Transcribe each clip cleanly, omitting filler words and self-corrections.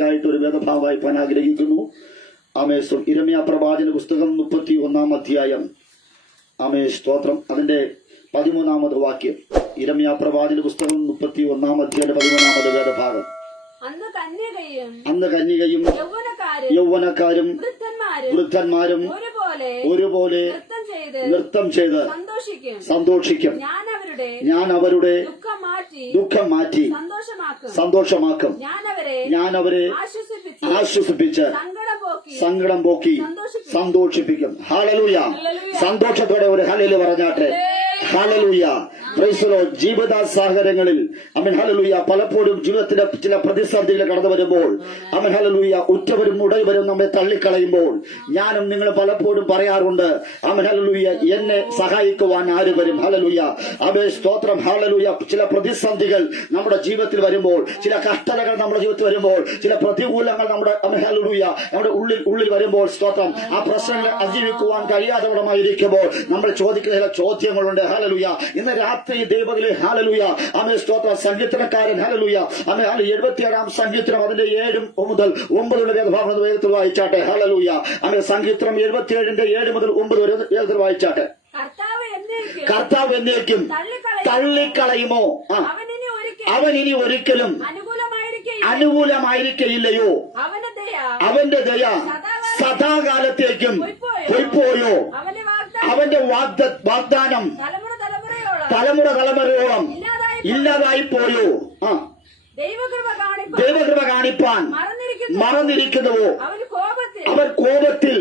നിങ്ങൾക്കായിട്ട് ഒരു വേദഭാഗം വായിപ്പാൻ ആഗ്രഹിക്കുന്നു. ആമേൻ. ഇരമ്യാ പ്രവാചന പുസ്തകം 31 അധ്യായം. ആമേൻ. സ്തോത്രം. അതിന്റെ 13 വാക്യം. ഇരമ്യാ പ്രവാചന പുസ്തകം 31 അധ്യായം 13 വേദഭാഗം. അന്ന് കന്യകയും യൗവനക്കാരും വൃദ്ധന്മാരും ഒരുപോലെ നൃത്തം ചെയ്ത് സന്തോഷിക്കും. ഞാൻ അവരുടെ ദുഃഖം മാറ്റി സന്തോഷമാക്കും. ഞാൻ അവരെ ആശ്വസിപ്പിച്ച് സങ്കടം പോക്കി സന്തോഷിപ്പിക്കും. ഹല്ലേലൂയ. സന്തോഷത്തോടെ ഒരു ഹല്ലേലൂയ പറഞ്ഞാട്ടെ. ഹല്ലേലൂയ. Praise the Lord. ജീവിത സാഹചര്യങ്ങളിൽ ആമേൻ ഹല്ലേലൂയ പലപ്പോഴും ജീവിതത്തിലെ ചില പ്രതിസന്ധികൾ കടന്നു വരുമ്പോൾ ആമേൻ ഹല്ലേലൂയ ഉറ്റവരും ഉടയവരും നമ്മെ തള്ളിക്കളയുമ്പോൾ ഞാനും നിങ്ങൾ പലപ്പോഴും പറയാറുണ്ട് ആമേൻ ഹല്ലേലൂയ എന്നെ സഹായിക്കുവാൻ ആര് വരും? ഹല്ലേലൂയ. ആമേൻ. സ്തോത്രം. ഹല്ലേലൂയ. ചില പ്രതിസന്ധികൾ നമ്മുടെ ജീവിതത്തിൽ വരുമ്പോൾ, ചില കഷ്ടതകൾ നമ്മുടെ ജീവിതത്തിൽ വരുമ്പോൾ, ചില പ്രതികൂലങ്ങൾ നമ്മുടെ ആമേൻ ഹല്ലേലൂയ നമ്മുടെ ഉള്ളിൽ വരുമ്പോൾ, സ്തോത്രം, ആ പ്രശ്നങ്ങളെ അതിജീവിക്കുവാൻ കഴിയാത്തവരുമായിരിക്കുമ്പോൾ നമ്മൾ ചോദിക്കുന്ന ചില ചോദ്യങ്ങളുണ്ട്. ഹല്ലേലൂയ. ഇന്ന് രാത്രി ദൈവത്തിലെ ഹല്ലേലൂയ ആമേൻ സ്തോത്രം സങ്കീർത്തനക്കാരൻ ഹല്ലേലൂയ ആമേൻ 77 സങ്കീർത്തനം അതിന്റെ 7 മുതൽ 9 വേദഭാഗം വേദത്തിൽ വായിച്ചാട്ടെ. ഹല്ലേലൂയ. ആമേൻ. സങ്കീർത്തനം 77 7 മുതൽ 9 വരെ വേദത്തിൽ വായിച്ചാട്ടെ. കർത്താവ് എന്നേക്കും തള്ളിക്കളയുമോ? അവൻ ഇനി ഒരിക്കലും അനുകൂലമായിരിക്കയില്ലയോ? അവന്റെ ദയ സദാകാലത്തേക്കും പൊയ്പോയോ? അവന്റെ വാഗ്ദാനം തലമുറയോളം ഇല്ലാതായി പോയോ? ദൈവകൃപ കാണിപ്പാൻ മറന്നിരിക്കുന്നുവോ? അവൻ കോപത്തിൽ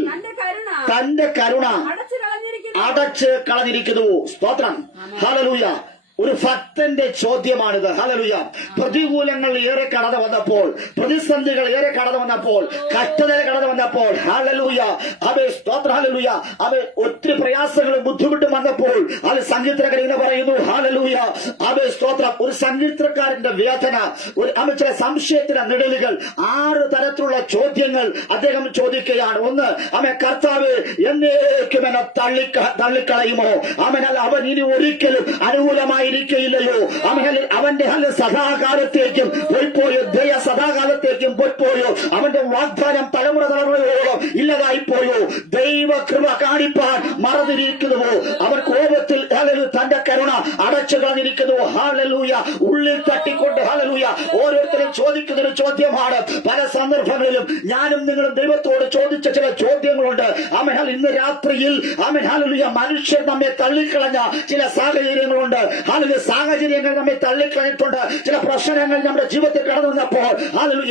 തന്റെ കരുണ അടച്ച് കളഞ്ഞിരിക്കുന്നുവോ? സ്തോത്രം. ഹല്ലേലൂയ. ഒരു ഭക്തന്റെ ചോദ്യമാണിത്. ഹല്ലേലൂയ. പ്രതികൂലങ്ങൾ ഏറെ കടന്നു വന്നപ്പോൾ, പ്രതിസന്ധികൾ ഏറെ കടന്നു വന്നപ്പോൾ, കഷ്ടതകൾ കടന്നു വന്നപ്പോൾ, ഹല്ലേലൂയ അവൻ സ്തോത്രം. ഹല്ലേലൂയ. അവൻ ഒത്തിരി പ്രയാസങ്ങളും ബുദ്ധിമുട്ടും വന്നപ്പോൾ അത് സങ്കീർത്തനക്കാരൻ ഇങ്ങനെ പറയുന്നു. ഹല്ലേലൂയ. അവൻ സ്തോത്രം. ഒരു സങ്കീർത്തനക്കാരന്റെ വേദന, അവൻ ചില സംശയത്തിന്റെ നിഴലുകൾ, 6 തരത്തിലുള്ള ചോദ്യങ്ങൾ അദ്ദേഹം ചോദിക്കുകയാണ്. ഒന്ന്, അവൻ കർത്താവ് എന്നേക്കും എന്നെ തള്ളിക്കളയുമോ? അവൻ ഇനി ഒരിക്കലും അനുകൂലമായി ില്ലയോ? അവന്റെ സദാകാലത്തേക്കും പോയിപ്പോയോ? ദയ സദാകാലത്തേക്കും പോയിപ്പോയോ? അവന്റെ വാഗ്ദാനം തലമുറയോളം ഇല്ലതായി പോയോ? ദൈവകൃപ കാണിപ്പാൻ മറന്നിരിക്കുന്നുവോ? അവൻ കോപത്തിൽ തന്റെ കരുണ അടച്ചു കളഞ്ഞിരിക്കുന്നുവോ? ഹല്ലേലൂയ. ഉള്ളിൽ തട്ടിക്കൊണ്ട് ഹല്ലേലൂയ ഓരോരുത്തരും ചോദിക്കുന്നൊരു ചോദ്യമാണ്. പല സന്ദർഭങ്ങളിലും ഞാനും നിങ്ങളും ദൈവത്തോട് ചോദിച്ച ചില ചോദ്യങ്ങളുണ്ട്. ആമേൻ. ഇന്ന് രാത്രിയിൽ ആമേൻ ഹല്ലേലൂയ മനുഷ്യർ നമ്മെ തള്ളിക്കളഞ്ഞ ചില സാഹചര്യങ്ങളുണ്ട്. സാഹചര്യങ്ങൾ നമ്മെ തള്ളിക്കളഞ്ഞിട്ടുണ്ട്. ചില പ്രശ്നങ്ങൾ നമ്മുടെ ജീവിതത്തിൽ കടന്നു വന്നപ്പോൾ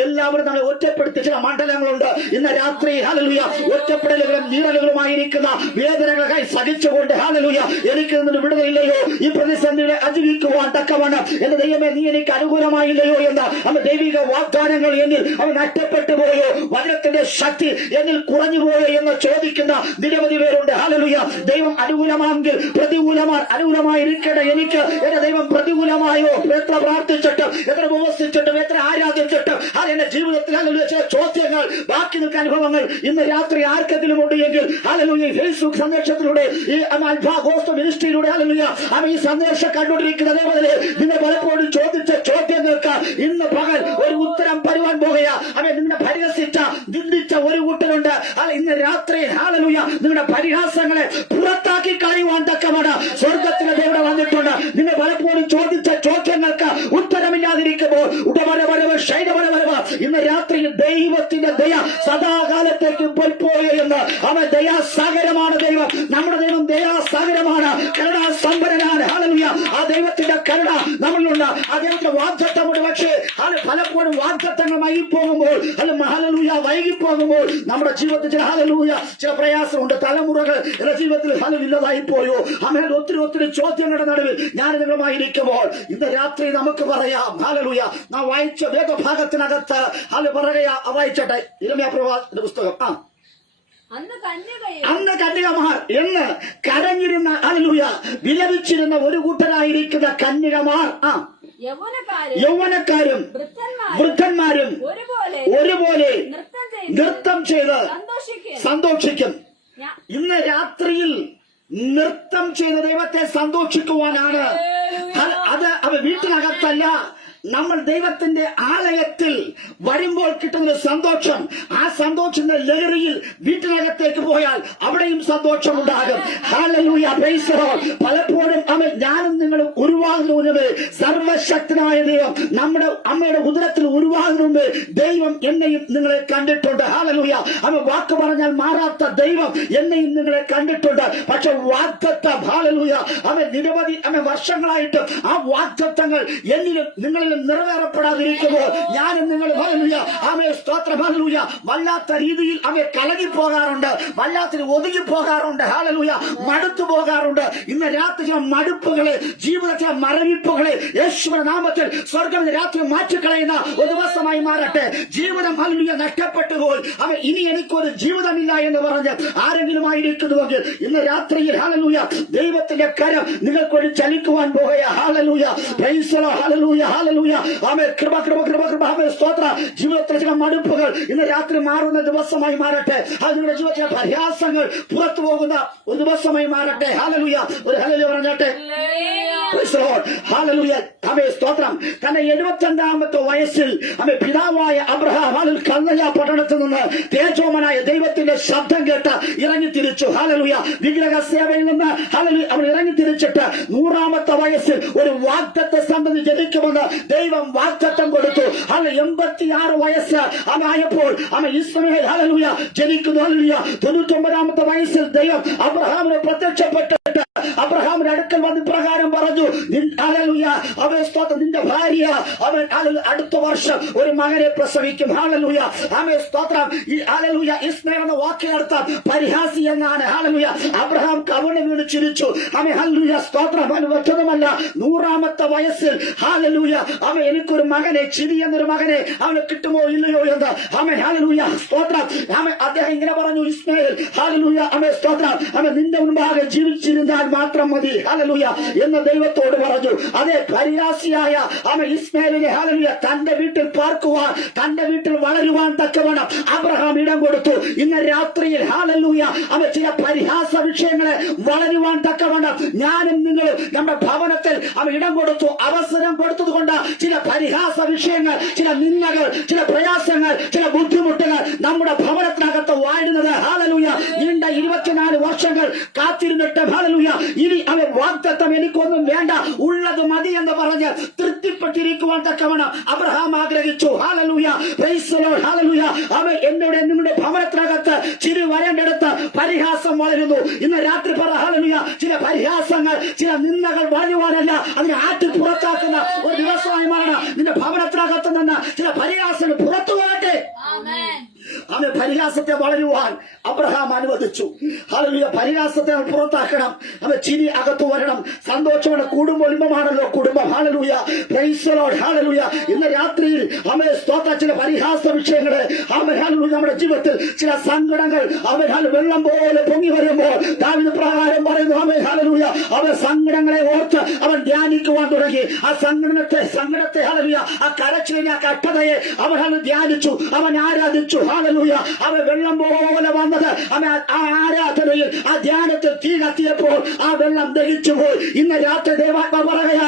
എല്ലാവരും നമ്മളെ ഒറ്റപ്പെടുത്തിയ ചില മണ്ഡലങ്ങളുണ്ട്. ഇന്ന് രാത്രി ഹല്ലേലൂയ ഒറ്റപ്പെടലുകളും നീറലുകളുമായിരിക്കുന്ന വേദനകളായി സഹിച്ചുകൊണ്ട് ഹല്ലേലൂയ എനിക്ക് നിന്ന് വിടുതലില്ലയോ? ഈ പ്രതിസന്ധികളെ അതിജീവിക്കുവാൻ തക്കവണ്ണം എന്റെ ദൈവമേ നീ എനിക്ക് അനുകൂലമായില്ലയോ എന്ന അവൻ ദൈവിക വാഗ്ദാനങ്ങൾ എന്നിൽ അവൻ നഷ്ടപ്പെട്ടു പോയോ? വചനത്തിന്റെ ശക്തി എന്നിൽ കുറഞ്ഞു പോയോ എന്ന് ചോദിക്കുന്ന നിരവധി പേരുണ്ട്. ഹല്ലേലൂയ. ദൈവം അനുകൂലമാണെങ്കിൽ അനുകൂലമായിരിക്കട്ടെ. എനിക്ക് എന്റെ ദൈവം പ്രതികൂലമായോ? എത്ര പ്രാർത്ഥിച്ചിട്ടും, എത്ര ഉപവസിച്ചിട്ടും, എത്ര ആരാധിച്ചിട്ടും എന്റെ ജീവിതത്തിൽ ചില ചോദ്യങ്ങൾ ബാക്കി നിൽക്കുന്ന അനുഭവങ്ങൾ ഇന്ന് രാത്രി ആർക്കെങ്കിലും ഉണ്ട് എങ്കിൽ ഹല്ലേലൂയ ഫേസ്ബുക്ക് സന്ദേശത്തിലൂടെ ഈ ഗോസ്പൽ മിനിസ്ട്രിയിലൂടെ ഹല്ലേലൂയ ഈ സന്ദേശം കണ്ടുകൊണ്ടിരിക്കുന്ന അതേപോലെ നിങ്ങൾ പലപ്പോഴും ചോദിച്ച ചോദ്യങ്ങൾക്ക് ഇന്ന് പകൽ ഒരു ഉത്തരം വരുവാൻ പോകുക. നിങ്ങളെ പരിഹസിച്ച നിന്ദിച്ച ഒരു കൂട്ടരുണ്ട്. ഇന്ന് രാത്രി ഹല്ലേലൂയ നിങ്ങളുടെ പരിഹാസങ്ങളെ പുറത്താക്കി കളയുവാൻ തക്കമാണ് സ്വർഗത്തിലെ ദൈവം വന്നിട്ടുണ്ട്. നിങ്ങൾ പലപ്പോഴും ചോദിച്ച ചോദ്യങ്ങൾക്ക് ഉത്തരമില്ലാതിരിക്കുമ്പോൾ ഇന്ന് രാത്രി ദൈവത്തിന്റെ ദയ സദാകാലത്തേക്ക് പോയിപ്പോയോ എന്ന് അവൻ ദയാസാഗരമാണ് ദൈവം. നമ്മുടെ ദൈവം ദയാസാഗരമാണ്, കരുണാസമ്പന്നനാണ്. ഹല്ലേലൂയ. ആ ദൈവത്തിന്റെ കരുണ നമ്മളുണ്ട്. ആ ദൈവത്തിന്റെ വാഗ്ദത്തമുണ്ട്. പക്ഷേ പലപ്പോഴും വാഗ്ദത്തങ്ങൾ വൈകിപ്പോകുമ്പോൾ ഹല്ലേലൂയ വൈകിപ്പോകുമ്പോൾ നമ്മുടെ ജീവിതത്തിൽ ഹല്ലേലൂയ ചില പ്രയാസമുണ്ട്. തലമുറകൾ എന്റെ ജീവിതത്തിൽ ഇല്ലതായി പോയോ? അങ്ങനെ ഒത്തിരി ചോദ്യങ്ങളുടെ നടുവിൽ ഞാൻ നിങ്ങളുമായിരിക്കുമ്പോൾ ഇന്ന് രാത്രി നമുക്ക് പറയാം ഹല്ലേലൂയ. നാം വായിച്ച വേദഭാഗത്തിനകത്ത് പറയാ വായിച്ചട്ടെ. ഇരമ്യാ പ്രവാചകന്റെ പുസ്തകം. അന്ന് കന്യകമാർ എന്ന് കരഞ്ഞിരുന്ന ഹല്ലേലൂയ വിലപിച്ചിരുന്ന ഒരു കൂട്ടരായിരിക്കുന്ന കന്യകമാർ യൗവനക്കാരും വൃദ്ധന്മാരും ഒരുപോലെ നൃത്തം ചെയ്ത് സന്തോഷിക്കും. ഇന്ന് രാത്രിയിൽ നൃത്തം ചെയ്ത ദൈവത്തെ സന്തോഷിക്കുവാനാണ്. അത് അവ വീട്ടിനകത്തല്ല, നമ്മൾ ദൈവത്തിന്റെ ആലയത്തിൽ വരുമ്പോൾ കിട്ടുന്ന സന്തോഷം, ആ സന്തോഷത്തിന്റെ ലഹരിയിൽ വീട്ടിനകത്തേക്ക് പോയാൽ അവിടെയും സന്തോഷമുണ്ടാകും. Hallelujah, praise the Lord. പലപ്പോഴും ഞാനും നിങ്ങളും ഉരുവാകുന്നതിന് സർവശക്തനായ ദൈവം നമ്മുടെ അമ്മയുടെ ഉദരത്തിൽ ഉരുവാകുന്ന ദൈവം എന്നെയും നിങ്ങളെ കണ്ടിട്ടുണ്ട്. ഹല്ലേലൂയ. വാക്ക് പറഞ്ഞാൽ മാറാത്ത ദൈവം എന്നെയും നിങ്ങളെ കണ്ടിട്ടുണ്ട്. പക്ഷെ വാഗ്ദത്തം, ഹല്ലേലൂയ, നിരവധി വർഷങ്ങളായിട്ട് ആ വാഗ്ദത്തങ്ങൾ എന്നിലും നിങ്ങളിലും നിറവേറപ്പെടാതിരിക്കുമ്പോൾ ഞാനും നിങ്ങൾ, ഹല്ലേലൂയ, സ്തോത്രം, ഹല്ലേലൂയ, വല്ലാത്ത രീതിയിൽ കലങ്ങിപ്പോകാറുണ്ട്, വല്ലാത്ത ഒതുങ്ങിപ്പോകാറുണ്ട്, ഹല്ലേലൂയ, മടുത്തു പോകാറുണ്ട്. ഇന്ന് രാത്രി ചില മടുപ്പുകളെ, ജീവിതത്തിലെ മരവിപ്പുകളെ യേശുവിന്റെ നാമത്തിൽ സ്വർഗ്ഗം രാത്രി മാറ്റിക്കളയുന്ന ഒരു ദിവസമായി മാറട്ടെ. ജീവിതം, ഹല്ലേലൂയ, നഷ്ടപ്പെട്ടു പോയി, ഇനി എനിക്കൊരു ജീവിതമില്ല എന്ന് പറഞ്ഞ് ആരെങ്കിലും ആയിരിക്കുന്നുവെങ്കിൽ ഇന്ന് രാത്രിയിൽ, ഹല്ലേലൂയ, ദൈവത്തിന്റെ കരം നിങ്ങൾക്കൊരു ചലിക്കുവാൻ പോകുക. Hallelujah, praise the Lord, hallelujah, hallelujah, കൃപ കൃപ കൃപ കൃപ, സ്തോത്ര. ജീവിതത്തിലെ ചില മടുപ്പുകൾ ഇന്ന് രാത്രി മാറുന്ന ദിവസമായി മാറട്ടെ. നിങ്ങളുടെ ജീവിതത്തിലെ പ്രയാസങ്ങൾ പുറത്തു പോകുന്ന ഒരു ദിവസമായി മാറട്ടെ. ഹല്ലേലൂയ, ഒരു ഹല്ലേലൂയ പറഞ്ഞാട്ടെ. ഹല്ലേലൂയ, സ്തോത്രം. തന്റെ 75-ാമത്തെ വയസ്സിൽ പിതാവായ അബ്രഹാം കൽദയ പട്ടണത്തിൽ നിന്ന് തേജോമനായ ദൈവത്തിന്റെ ശബ്ദം കേട്ട് ഇറങ്ങി തിരിച്ചു. ഹല്ലേലൂയ, വിഗ്രഹ സേവയിൽ നിന്ന്, ഹല്ലേലൂയ, അവൻ ഇറങ്ങി തിരിച്ചിട്ട് 100-ാമത്തെ വയസ്സിൽ ഒരു വാഗ്ദത്ത സന്തതി ജനിക്കുമെന്ന് ദൈവം വാഗ്ദത്തം കൊടുത്തു. 86 വയസ്സ് ആയപ്പോൾ ഇസ്മായേൽ, ഹല്ലേലൂയ, ജനിക്കുന്നു. ഹല്ലേലൂയ, 99-ാമത്തെ വയസ്സിൽ ദൈവം അബ്രഹാമിനെ പ്രത്യക്ഷപ്പെട്ടിട്ട് അബ്രഹാമിന്റെ അടുക്കൽ വന്ന് പ്രകാരം പറഞ്ഞു, ഹല്ലേലൂയ, നിന്റെ ഭാര്യ അടുത്ത വർഷം ഒരു മകനെ പ്രസവിക്കും. ഹല്ലേലൂയ, സ്തോത്രം. ഹല്ലേലൂയ, ഇസ്മായേൽ എന്ന വാക്കിനർത്ഥം പരിഹാസി എന്നാണ്. ഹല്ലേലൂയ, അബ്രഹാം കവിണ് വീണ് ചിരിച്ചു. ഹല്ലേലൂയ, സ്തോത്രം. മറ്റൊന്നുമല്ല, 100-ാമത്തെ വയസ്സിൽ, ഹല്ലേലൂയ, എനിക്കൊരു മകനെ, ചിരി എന്നൊരു മകനെ അവന് കിട്ടുമോ ഇല്ലയോ എന്ന്. ഹല്ലേലൂയ, സ്തോത്രം. അദ്ദേഹം ഇങ്ങനെ പറഞ്ഞു, ഇസ്മായേൽ, ഹല്ലേലൂയ, സ്തോത്രം, നിന്റെ മുൻപാകെ ജീവിച്ചിരുന്നാൽ മാത്രം മതി, ഹല്ലേലൂയ, എന്ന് ദൈവത്തോട് പറഞ്ഞു. അതേ പരിഹാസിയായ ഇസ്മായേലിനെ, ഹല്ലേലൂയ, തന്റെ വീട്ടിൽ പാർക്കുവാൻ, തന്റെ വീട്ടിൽ വളരുവാൻ തക്കവണ്ണം അബ്രഹാം ഇടം കൊടുത്തു. ഇന്ന് രാത്രിയിൽ, ഹല്ലേലൂയ, ചില പരിഹാസ വിഷയങ്ങളെ വളരുവാൻ തക്കവണ്ണം ഞാനും നിങ്ങളും നമ്മുടെ ഭവനത്തിൽ ഇടം കൊടുത്തു, അവസരം കൊടുത്തതുകൊണ്ട് ചില പരിഹാസ വിഷയങ്ങൾ, ചില നിന്ദകൾ, ചില പ്രയാസങ്ങൾ, ചില ബുദ്ധിമുട്ടുകൾ നമ്മുടെ ഭവനത്തിനകത്ത് വാഴുന്നത്. ഹല്ലേലൂയ, നീണ്ട 24 വർഷങ്ങൾ കാത്തിരുന്നിട്ട്, ഹല്ലേലൂയ, ഇനി വാഗ്ദത്തം എനിക്കൊന്നും വേണ്ട, ഉള്ളത് മതി എന്ന് പറഞ്ഞ് തൃപ്തിപ്പെട്ടിരിക്കുവാൻ തക്കവണ്ണം അബ്രഹാം ആഗ്രഹിച്ചു. Hallelujah, praise the Lord, hallelujah. എന്നോട് നിങ്ങളുടെ ഭവനത്തിനകത്ത് ചിരി വരേണ്ടടുത്ത് പരിഹാസം വളരുന്നു. ഇന്ന് രാത്രി പറ, ഹല്ലേലൂയ, ചില പരിഹാസങ്ങൾ, ചില നിന്ദകൾ വളരുവാനല്ല, അതിനെ ആറ്റി പുറത്താക്കുന്ന ഒരു ദിവസമായി മാറണം. നിന്റെ ഭവനത്തിനകത്ത് നിന്ന് ചില പരിഹാസങ്ങൾ പുറത്തു വരട്ടെ. പരിഹാസത്തെ വളരുവാൻ അബ്രഹാം അനുവദിച്ചു. ഹല്ലേലൂയ, പരിഹാസത്തെ പുറത്താക്കണം. ചിരി അകത്തു വരണം. സന്തോഷമാണ് കൂടുമ്പോൾ ഇമ്പമാണല്ലോ കുടുംബം. Hallelujah, praise the Lord, hallelujah. ഇന്ന് രാത്രിയിൽ സ്തോത്ര, ചില പരിഹാസ വിഷയങ്ങളെ, ഹല്ലേലൂയ, നമ്മുടെ ജീവിതത്തിൽ ചില സങ്കടങ്ങൾ വെള്ളം പോലെ പൊങ്ങി വരുമ്പോൾ ദാവീദ് പ്രകാരം പറയുന്നു, ഹല്ലേലൂയ, സങ്കടങ്ങളെ ഓർത്ത് അവൻ ധ്യാനിക്കുവാൻ തുടങ്ങി. ആ സങ്കടത്തെ, ഹല്ലേലൂയ, ആ കരച്ചിലിനെ, ആ കഷ്ടതയെ അവൻ ധ്യാനിച്ചു, അവൻ ആരാധിച്ചു. ഹല്ലേലൂയ, വെള്ളം പോലെ വന്നത് ആ ആരാധനയിൽ, ആ ധ്യാനത്തിൽ തീ കത്തിയപ്പോൾ ആ വെള്ളം ദഹിച്ചു പോയി. ഇന്ന് രാത്രി ദൈവാത്മാ പറയുക,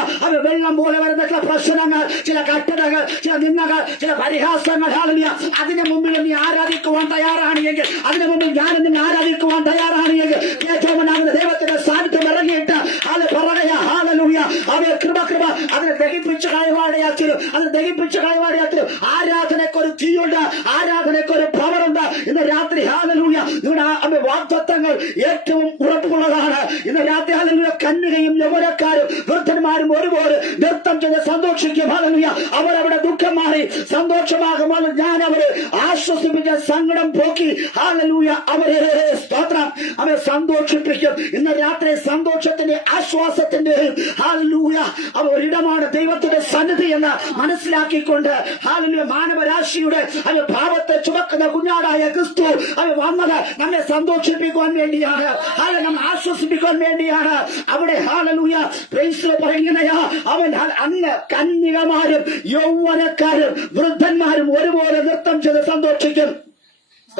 വെള്ളം പോലെ വരുന്ന ചില പ്രശ്നങ്ങൾ, ചില കഷ്ടതകൾ, ചില നിന്ദകൾ, ചില പരിഹാസങ്ങൾ, ഹല്ലേലൂയ, അതിന് മുമ്പിൽ നീ ആരാധിക്കുവാൻ തയ്യാറാണെങ്കിൽ, അതിന് മുമ്പിൽ ഞാൻ നിന്നെ ആരാധിക്കുവാൻ തയ്യാറാണെങ്കിൽ, ഏറ്റവുമനാകുന്ന ദൈവത്തിന്റെ സാന്നിധ്യം ഇറങ്ങിയിട്ട് അത് പറയുക, ഹല്ലേലൂയ, കൃപ കൃപ, അതിനെ ദഹിപ്പിച്ച് കൈവാടിയാത്തിരും, അതിനെ ദഹിപ്പിച്ച് കൈവാടിയാത്തിരും. ആരാധനക്കൊരു തീയുണ്ട്, ആരാധനക്കൊരു പവറുണ്ട്. ഇന്ന് രാത്രി, ഹല്ലേലൂയ, നിങ്ങളുടെ വാഗ്ദത്തങ്ങൾ ഏറ്റവും ഉറപ്പുള്ളതാണ്. ഇന്ന് രാത്രി, ഹല്ലേലൂയ, കന്യകയും യൗവനക്കാരും വൃദ്ധന്മാരും ഒരുപോലെ നൃത്തം ചെയ്ത് സന്തോഷിക്കും. ഹല്ലേലൂയ, അവരവിടെ ദുഃഖം മാറി സന്തോഷമാകുമ്പോൾ ഞാൻ അവരെ ആശ്വസിപ്പിച്ച സങ്കടം പോക്കി, ഹല്ലേലൂയ, അവരെ സ്തോത്രം, അവരെ സന്തോഷിപ്പിക്കും. ഇന്ന് രാത്രി സന്തോഷത്തിന്റെ, ആശ്വാസത്തിന്റെ, ഹല്ലേലൂയ, ഒരിടമാണ് ദൈവത്തിന്റെ സന്നിധി എന്ന് മനസ്സിലാക്കിക്കൊണ്ട്, ഹല്ലേലൂയ, മാനവരാശിയുടെ പാപത്തെ ചുമക്കുന്ന കുഞ്ഞാടായ ക്രിസ്തു വന്നത് നമ്മെ സന്തോഷിപ്പിക്കുവാൻ വേണ്ടിയാണ്, നമ്മെ ആശ്വസിപ്പിക്കുവാൻ വേണ്ടിയാണ്. അവിടെ, ഹല്ലേലൂയ, പ്രൈസ് പറയുന്നയാ, അവൻ അന്ന് കന്യകമാരും യൗവനക്കാരും വൃദ്ധന്മാരും ഒരുപോലെ നൃത്തം ചെയ്ത് സന്തോഷിക്കും.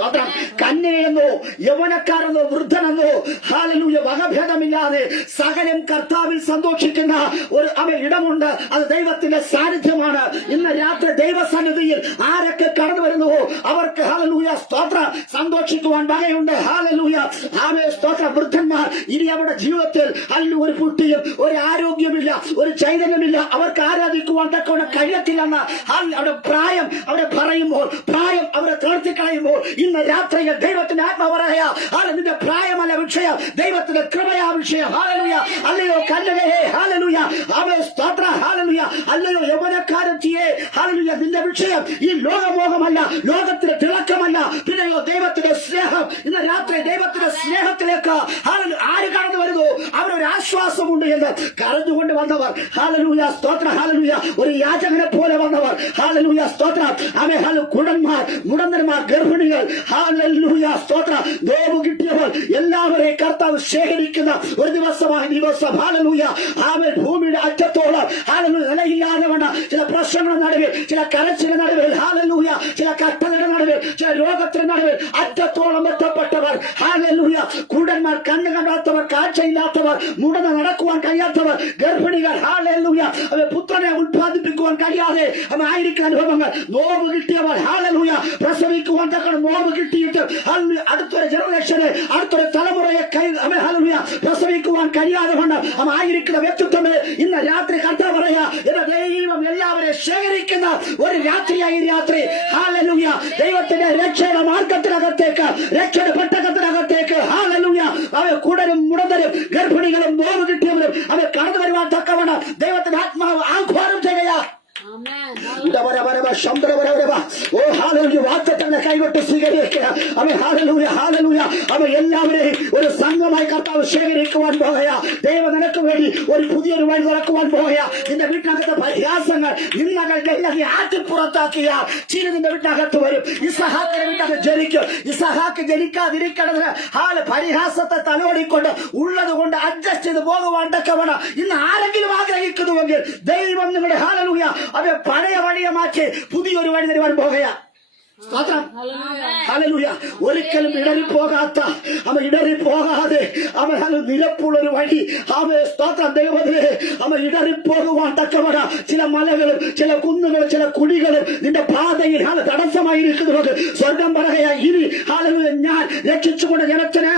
സ്തോത്രം. കന്യകയെന്നോ യൗവനക്കാരെന്നോ വൃദ്ധനെന്നോ ഹല്ലേലൂയ വകഭേദമില്ലാതെ സകലം കർത്താവിൽ സന്തോഷിക്കുന്ന ഒരു ഇടമുണ്ട്. അത് ദൈവത്തിന്റെ സാന്നിധ്യമാണ്. ഇന്ന് രാത്രി ദൈവസന്നിധിയിൽ ആരൊക്കെ കടന്നു വരുന്നുവോ അവർക്ക് ഹല്ലേലൂയ സ്തോത്രം സന്തോഷിക്കുവാൻ വകയുണ്ട്. ഹല്ലേലൂയ ആമേൻ സ്തോത്രം. വൃദ്ധന്മാർ ഇനി അവരുടെ ജീവിതത്തിൽ ഒരു പുഷ്ടിയും ഒരു ആരോഗ്യമില്ല, ഒരു ചൈതന്യമില്ല, അവർക്ക് ആരാധിക്കുവാൻ തക്കവണ്ണം കഴിയത്തില്ലെന്ന് അവിടെ പ്രായം അവിടെ പറയുമ്പോൾ, പ്രായം അവരെ തളർത്തിക്കളയുമ്പോൾ ഇന്ന് രാത്രിയിൽ ദൈവത്തിന്റെ ആത്മാവ് പറയാ, നിന്റെ പ്രായമല്ല വിഷയം, ദൈവത്തിന്റെ കൃപയാ വിഷയം. ഹല്ലേലൂയ. അല്ലയോ കന്യകയെ, ഹല്ലേലൂയ ആമേൻ സ്തോത്രം. ഹല്ലേലൂയ. അല്ലയോ യൗവനക്കാരത്തിയെ, ഹല്ലേലൂയ നിന്റെ വിഷയം ഈ ലോകമോഹമല്ല, ലോകത്തിന്റെ തിളക്കമല്ല, പിന്നെയോ ദൈവത്തിന്റെ സ്നേഹം. ഇന്ന് രാത്രി ദൈവത്തിന്റെ സ്നേഹത്തിലേക്ക് ആര് കടന്നു വരുന്നു അവരൊരു ആശ്വാസമുണ്ട് എന്ന് കരഞ്ഞുകൊണ്ട് വന്നവർ, ഹല്ലേലൂയ സ്തോത്രം. ഹല്ലേലൂയ ഒരു യാചകനെ പോലെ വന്നവർ, ഹല്ലേലൂയ സ്തോത്രം. ആമേൻ കുടന്മാർ, മുടന്തന്മാർ, ഗർഭിണികൾ, ഹല്ലേലൂയ സ്തോത്രം. നോവ് കിട്ടിയവർ എല്ലാവരെയും കർത്താവ് ശേഖരിക്കുന്ന ഒരു ദിവസമായ ദിവസം. ഹല്ലേലൂയ ആമേൻ. ഭൂമിയുടെ അറ്റത്തോളം ഹല്ലേലൂയ നിലയില്ലാതെ വേണ്ട ചില പ്രശ്നങ്ങളുടെ നടുവിൽ, ചില കരച്ചിന്റെ നടുവിൽ, ഹല്ലേലൂയ ചില കഷ്ടങ്ങളുടെ നടുവിൽ, ചില രോഗത്തിന്റെ നടുവിൽ അറ്റത്തോളം എത്തപ്പെട്ടവർ, ഹല്ലേലൂയ കുടന്മാർ, കണ്ണ് കാണാത്തവർ, കാഴ്ചയില്ലാത്തവർ, മുടന നടക്കുവാൻ കഴിയാത്തവർ, ഗർഭിണികൾ, ഹല്ലേലൂയ പുത്രനെ ഉത്പാദിപ്പിക്കുവാൻ കഴിയാതെ ആയിരിക്കുന്ന അനുഭവങ്ങൾ, നോവ് കിട്ടിയവർ, ഹല്ലേലൂയ പ്രസവിക്കുവാൻ തക്കണം നോവ് കിട്ടിയിട്ട് അടുത്തൊരു ജനറേഷന്, അടുത്തൊരു തലമുറയെ ഹല്ലേലൂയ പ്രസവിക്കുവാൻ കഴിയാതെ കൊണ്ട് ആയിരിക്കുന്ന വ്യക്തിത്വങ്ങൾ ഇന്ന് രാത്രി കർത്താവ് പറയാ, എന്റെ ദൈവം എല്ലാവരെയും ശേഖരിക്കുന്ന ഒരു രാത്രിയായി രാത്രി. ഹല്ലേലൂയ ദൈവത്തിന്റെ രക്ഷയുടെ മാർഗത്തിനകത്തേക്ക്, രക്ഷയുടെ പെട്ടകത്തിനകത്തേക്ക് ഹല്ലേലൂയ അവയെ കുടരും മുടന്തരും ഗർഭിണികളും നോവ് കിട്ടിയവരും അവയെ കടന്നു വരുവാൻ തക്കവണ്ണം ദൈവത്തിന്റെ ആത്മാവ് ആഹ്വാനം ചെയ്യുക. വാക്തത്വങ്ങളെ കൈവിട്ട് സ്വീകരിക്കുക. അവ എല്ലാവരെയും ഒരു സംഘമായി കർത്താവ് ശേഖരിക്കുവാൻ പോകുക. ദൈവം നിനക്ക് വേണ്ടി ഒരു പുതിയൊരു വഴി തുറക്കുവാൻ പോകുക. നിന്റെ വീട്ടിനകത്ത് പരിഹാസങ്ങൾ, നിന്നകൾ എല്ലാം ആറ്റിപ്പുറത്താക്കിയ ചില നിന്റെ വീട്ടിനകത്ത് വരും. ഇസഹാക്കിന്റെ വീട്ടിനകത്ത് ജനിക്കും. ഇസഹാക്ക് ജനിക്കാതിരിക്കണത് പരിഹാസത്തെ തലോടിക്കൊണ്ട് ഉള്ളത് കൊണ്ട് അഡ്ജസ്റ്റ് ചെയ്ത് പോകുവാൻ തക്കവണ്ണം ഇന്ന് ആരെങ്കിലും ആഗ്രഹിക്കുന്നുവെങ്കിൽ ദൈവം നിങ്ങളുടെ ഹല്ലേലൂയ അവയെ പഴയ വഴിയെ മാറ്റി പുതിയൊരു വഴി തരുവാൻ പോകുക. സ്തോത്രം. ഹല്ലേലൂയ. ഒരിക്കലും ഇടറിപ്പോകാത്ത ഇടറിപ്പോകാതെ നിരപ്പുള്ളൊരു വഴി സ്തോത്രം ദൈവത്തിലെ ഇടറിപ്പോകുവാൻ തക്കവണ്ണം ചില മലകളും ചില കുന്നുകളും ചില കുടികളും നിന്റെ പാതയിൽ തടസ്സമായിരിക്കുന്നത് സ്വർഗം പറയുക. ഇനി ഹല്ലേലൂയ ഞാൻ രക്ഷിച്ചുകൊണ്ട് ജനത്തിന്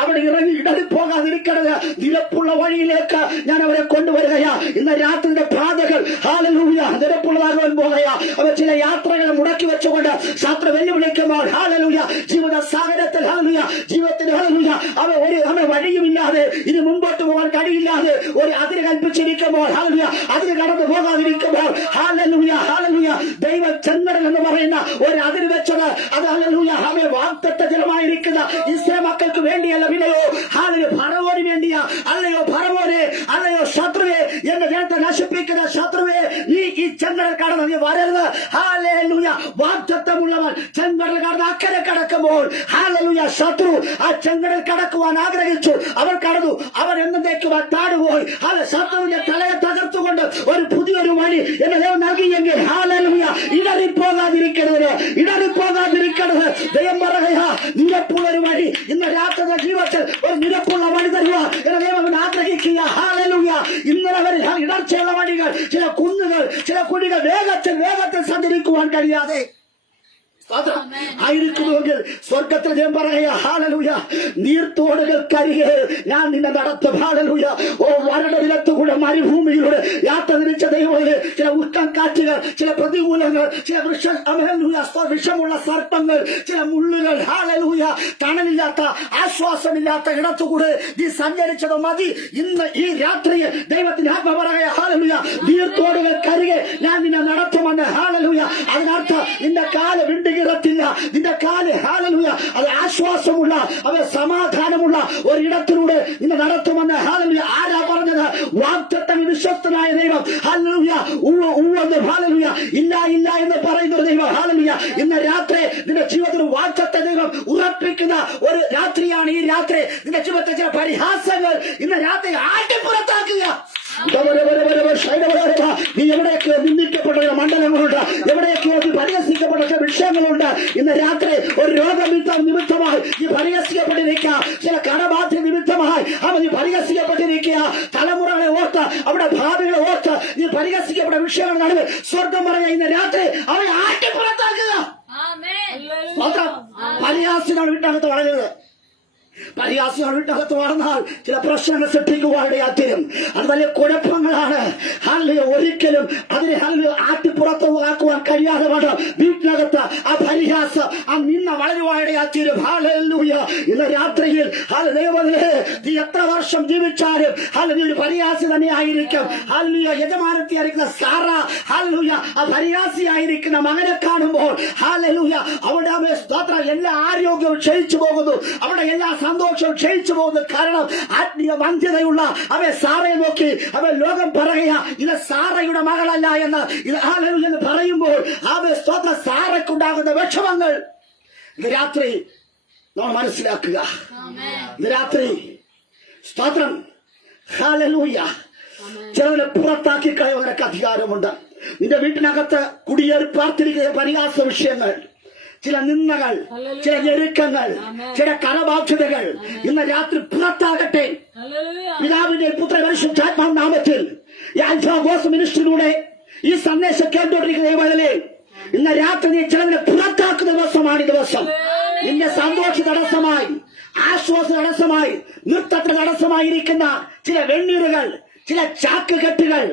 അവിടെ ഇറങ്ങി ഇടറിപ്പോകാതിരിക്കണത് നിരപ്പുള്ള വഴിയിലേക്ക് ഞാൻ അവരെ കൊണ്ടുവരികയാ. ഇന്ന് രാത്രിയുടെ പാതകൾ ഹല്ലേലൂയ നിരപ്പുള്ളതാകുവാൻ പോകുകയാ. അവർ ചില യാത്രകളെ മുടക്കി വെച്ചുകൊണ്ട് ശാസ്ത്ര വെല്ലുവിളിക്കുമ്പോൾ ഹല്ലേലൂയ ജീവിത സാഗരത്തിൽ ഹല്ലേലൂയ ജീവിതത്തിന് ഹല്ലേലൂയ അവ വഴിയുമില്ലാതെ ഇനി മുമ്പോട്ട് പോകാൻ കഴിയില്ലാതെ ഒരു അതിര് കൽപ്പിച്ചിരിക്കുമ്പോൾ ഹല്ലേലൂയ അതിര് കടന്നു പോകാതിരിക്കുമ്പോൾ ഹല്ലേലൂയ ഹല്ലേലൂയ ദൈവ ചെങ്കടൽ എന്ന് പറയുന്ന ഒരു അതിര് വെച്ചത് അത് ഹല്ലേലൂയ വാഗ്ദത്ത ജലമായിരിക്കുന്ന ഇസ്രായേൽ മക്കൾക്ക് വേണ്ടിയല്ല, പിന്നെയോ ഹല്ലേലൂയ ഫറവോന് വേണ്ടിയാ. അല്ലയോ ഫറവോനെ, അല്ലയോ ശത്രുവേ, എന്റെ ജനത്തെ നശിപ്പിക്കുന്ന ശത്രുവേ, ഈ ചെങ്കടൽ കടന്ന് നീ വരരുത്. ഹല്ലേലൂയ വാഗ്ദത്തമുള്ളവൻ ചെങ്കടൽ കടന്ന് അക്കരെ കടക്കുമ്പോൾ ഹല്ലേലൂയ ശത്രു ആ ചെങ്കടൽ കടക്കുവാൻ ആഗ്രഹിച്ചു. അവർ കടന്നു. അവർ എന്നേക്കുവാൻ താടുപോയി. ശത്രുവിന്റെ തലയെ തകർത്തുകൊണ്ട് ഒരു പുതിയൊരു വഴി എന്നെ ദൈവം നൽകിയെങ്കിൽ ഹല്ലേലൂയ ഇടറിപ്പോകാതിരിക്കരുത്. ദൈവം പറയുക നിരപ്പുള്ളൊരു വഴി ഇന്ന് രാത്രി ജീവിതത്തിൽ ഒരു നിരപ്പുള്ള വഴി തരുക എന്നെ ദൈവം ആഗ്രഹിക്കുക. ഹല്ലേലൂയ ഇന്നലെ വരെ ഇടർച്ചയുള്ള വഴികൾ, ചില കുന്നുകൾ, ചില കുടികൾ വേഗത്തിൽ സഞ്ചരിക്കുവാൻ കഴിയാതെ ആയിരിക്കുന്നുവെങ്കിൽ സ്വർഗത്തിൽ ഞാൻ പറയുക ഹല്ലേലൂയ നീർത്തോടുകൾക്കരികെ ഞാൻ നിന്നെ നടത്തും. ഹല്ലേലൂയ ഓ വരണ്ട നിലത്തുകൂടെ മരുഭൂമിയിലൂടെ യാത്ര തിരിച്ച ദൈവങ്ങളെ ചില ഉഷ്ണം കാറ്റുകൾ, ചില പ്രതികൂലങ്ങൾ, ചില വിഷമുള്ള സർപ്പങ്ങൾ, ചില മുള്ളുകൾ, ഹല്ലേലൂയ തണലില്ലാത്ത ആശ്വാസമില്ലാത്ത ഇടത്തുകൂടെ നീ സഞ്ചരിച്ചത് മതി. ഇന്ന് ഈ രാത്രി ദൈവത്തിന്റെ ആത്മ പറയുക ഹല്ലേലൂയ നീർത്തോടുകൾക്കരികെ ഞാൻ നിന്നെ നടത്തുമെന്ന്. ഹല്ലേലൂയ അതിനർത്ഥം നിന്റെ കാല് വിണ്ടുകിറത്തില്ല, നിന്റെ കാല് ഹല്ലേലൂയ അത് ആശ്വാസമുള്ള അത് സമാധാനമുള്ള ഒരിടത്തിലൂടെ നിന്നെ നടത്തുമെന്ന്. ഹല്ലേലൂയ ആരാ പറഞ്ഞത്? വാഗ്ദത്തങ്ങൾ വിശ്വസ്തനായ ദൈവം. ഹല്ലേലൂയ ഹല്ലേലൂയ ഇല്ല എന്ന് പറയുന്ന ഒരു ദൈവം. ഹല്ലേലൂയ ഇന്ന് രാത്രി നിന്റെ ജീവിതത്തിൽ വാഗ്ദത്ത ദൈവം ഉറപ്പിക്കുന്ന ഒരു രാത്രിയാണ് ഈ രാത്രി. നിന്റെ ജീവിതത്തിൽ ചില പരിഹാസങ്ങൾ ഇന്ന് രാത്രി ആട്ടിപ്പുറത്താക്കുക. നീ എവിടെയൊക്കെയോ നിന്ദിക്കപ്പെട്ട മണ്ഡലങ്ങളുണ്ട്, എവിടെയൊക്കെയോ നീ പരിഹസിക്കപ്പെട്ട വിഷയങ്ങളുണ്ട്. ഇന്ന് രാത്രി ഒരു നിമിത്തമായി നീ പരിഹസിക്കപ്പെട്ടിരിക്കുക, ചില കടബാധ്യ നിമിത്തമായി നീ പരിഹസിക്കപ്പെട്ടിരിക്കുക. തലമുറകളെ ഓർത്ത്, അവിടെ ഭാവികളെ ഓർത്ത് നീ പരിഹസിക്കപ്പെട്ട വിഷയങ്ങൾ നടുവ് സ്വർഗം പറയുക ഇന്ന് രാത്രി അവരെ ആട്ടിപ്പുറത്താക്കുക. പരിഹാസിനാണ് വീട്ടിനകത്ത് വളരുന്നത്. പരിഹാസികൾ വീട്ടിനകത്ത് വളർന്നാൽ ചില പ്രശ്നങ്ങൾ സൃഷ്ടിക്കുവാനിടയാത്തരും അത് വലിയ കുഴപ്പങ്ങളാണ്. ഒരിക്കലും അതിനെ ആട്ടിപ്പുറത്താക്കുവാൻ കഴിയാതെ വേണം വീട്ടിനകത്ത് ആ പരിഹാസം നിന്ന വളരുവാനിടയാത്തരും. ഹല്ലേലൂയ. ഇന്ന് രാത്രിയിൽ ദൈവമേ, നീ എത്ര വർഷം ജീവിച്ചാലും നീ ഒരു പരിഹാസി തന്നെ ആയിരിക്കും. ഹല്ലേലൂയ. യജമാനത്തിയായിരിക്കുന്ന സാറ ഹല്ലേലൂയ ആ പരിഹാസിയായിരിക്കുന്ന മകനെ കാണുമ്പോൾ ഹല്ലേലൂയ അവിടെ സ്തോത്രം എല്ലാ ആരോഗ്യവും ക്ഷയിച്ചു പോകുന്നു, അവിടെ എല്ലാ സന്തോഷം ക്ഷയിച്ചു പോകുന്നു. കാരണം ആത്മീയ വന്ധ്യതയുള്ള അവയെ സാറയെ നോക്കി അവൻ ലോകം പറയുക ഇത് സാറയുടെ മകളല്ല എന്ന്. ഇത് ഹല്ലേലൂയ എന്ന് പറയുമ്പോൾ അവയെ സ്തോത്രം സാറയ്ക്കുണ്ടാകുന്ന വിഷമങ്ങൾ ഇന്ന് രാത്രി നമ്മൾ മനസ്സിലാക്കുക. ഇന്ന് രാത്രി സ്തോത്രം ഹല്ലേലൂയ. ചിലവരെ പുറത്താക്കി കളയുന്നവർക്ക് അധികാരമുണ്ട്. നിന്റെ വീട്ടിനകത്ത് കുടിയേറി പാർത്തിരിക്കുന്ന പരിഹാസ വിഷയങ്ങൾ, ചില നിന്ദകൾ, ചില ഞെരുക്കങ്ങൾ, ചില കടബാധ്യതകൾ ഇന്ന് രാത്രി പുറത്താകട്ടെ. പിതാവിന്റെ പുത്ര പരിശുദ്ധാത്മാവിന്റെ നാമത്തിൽ ഈ അൽഫാ ഗോസ് മിനിസ്ട്രിയിലൂടെ ഈ സന്ദേശം കേട്ടുകൊണ്ടിരിക്കുന്ന ദൈവമേ, ഇന്ന് രാത്രി നീ ചിലതിനെ പുറത്താക്കുന്ന ദിവസമാണ്. ഈ ദിവസം നിന്റെ സന്തോഷ തടസ്സമായി, ആശ്വാസ തടസ്സമായി, നൃത്തത്തിന് തടസ്സമായിരിക്കുന്ന ചില വെണ്ണീറുകൾ, ചില ചാക്കുകെട്ടുകൾ,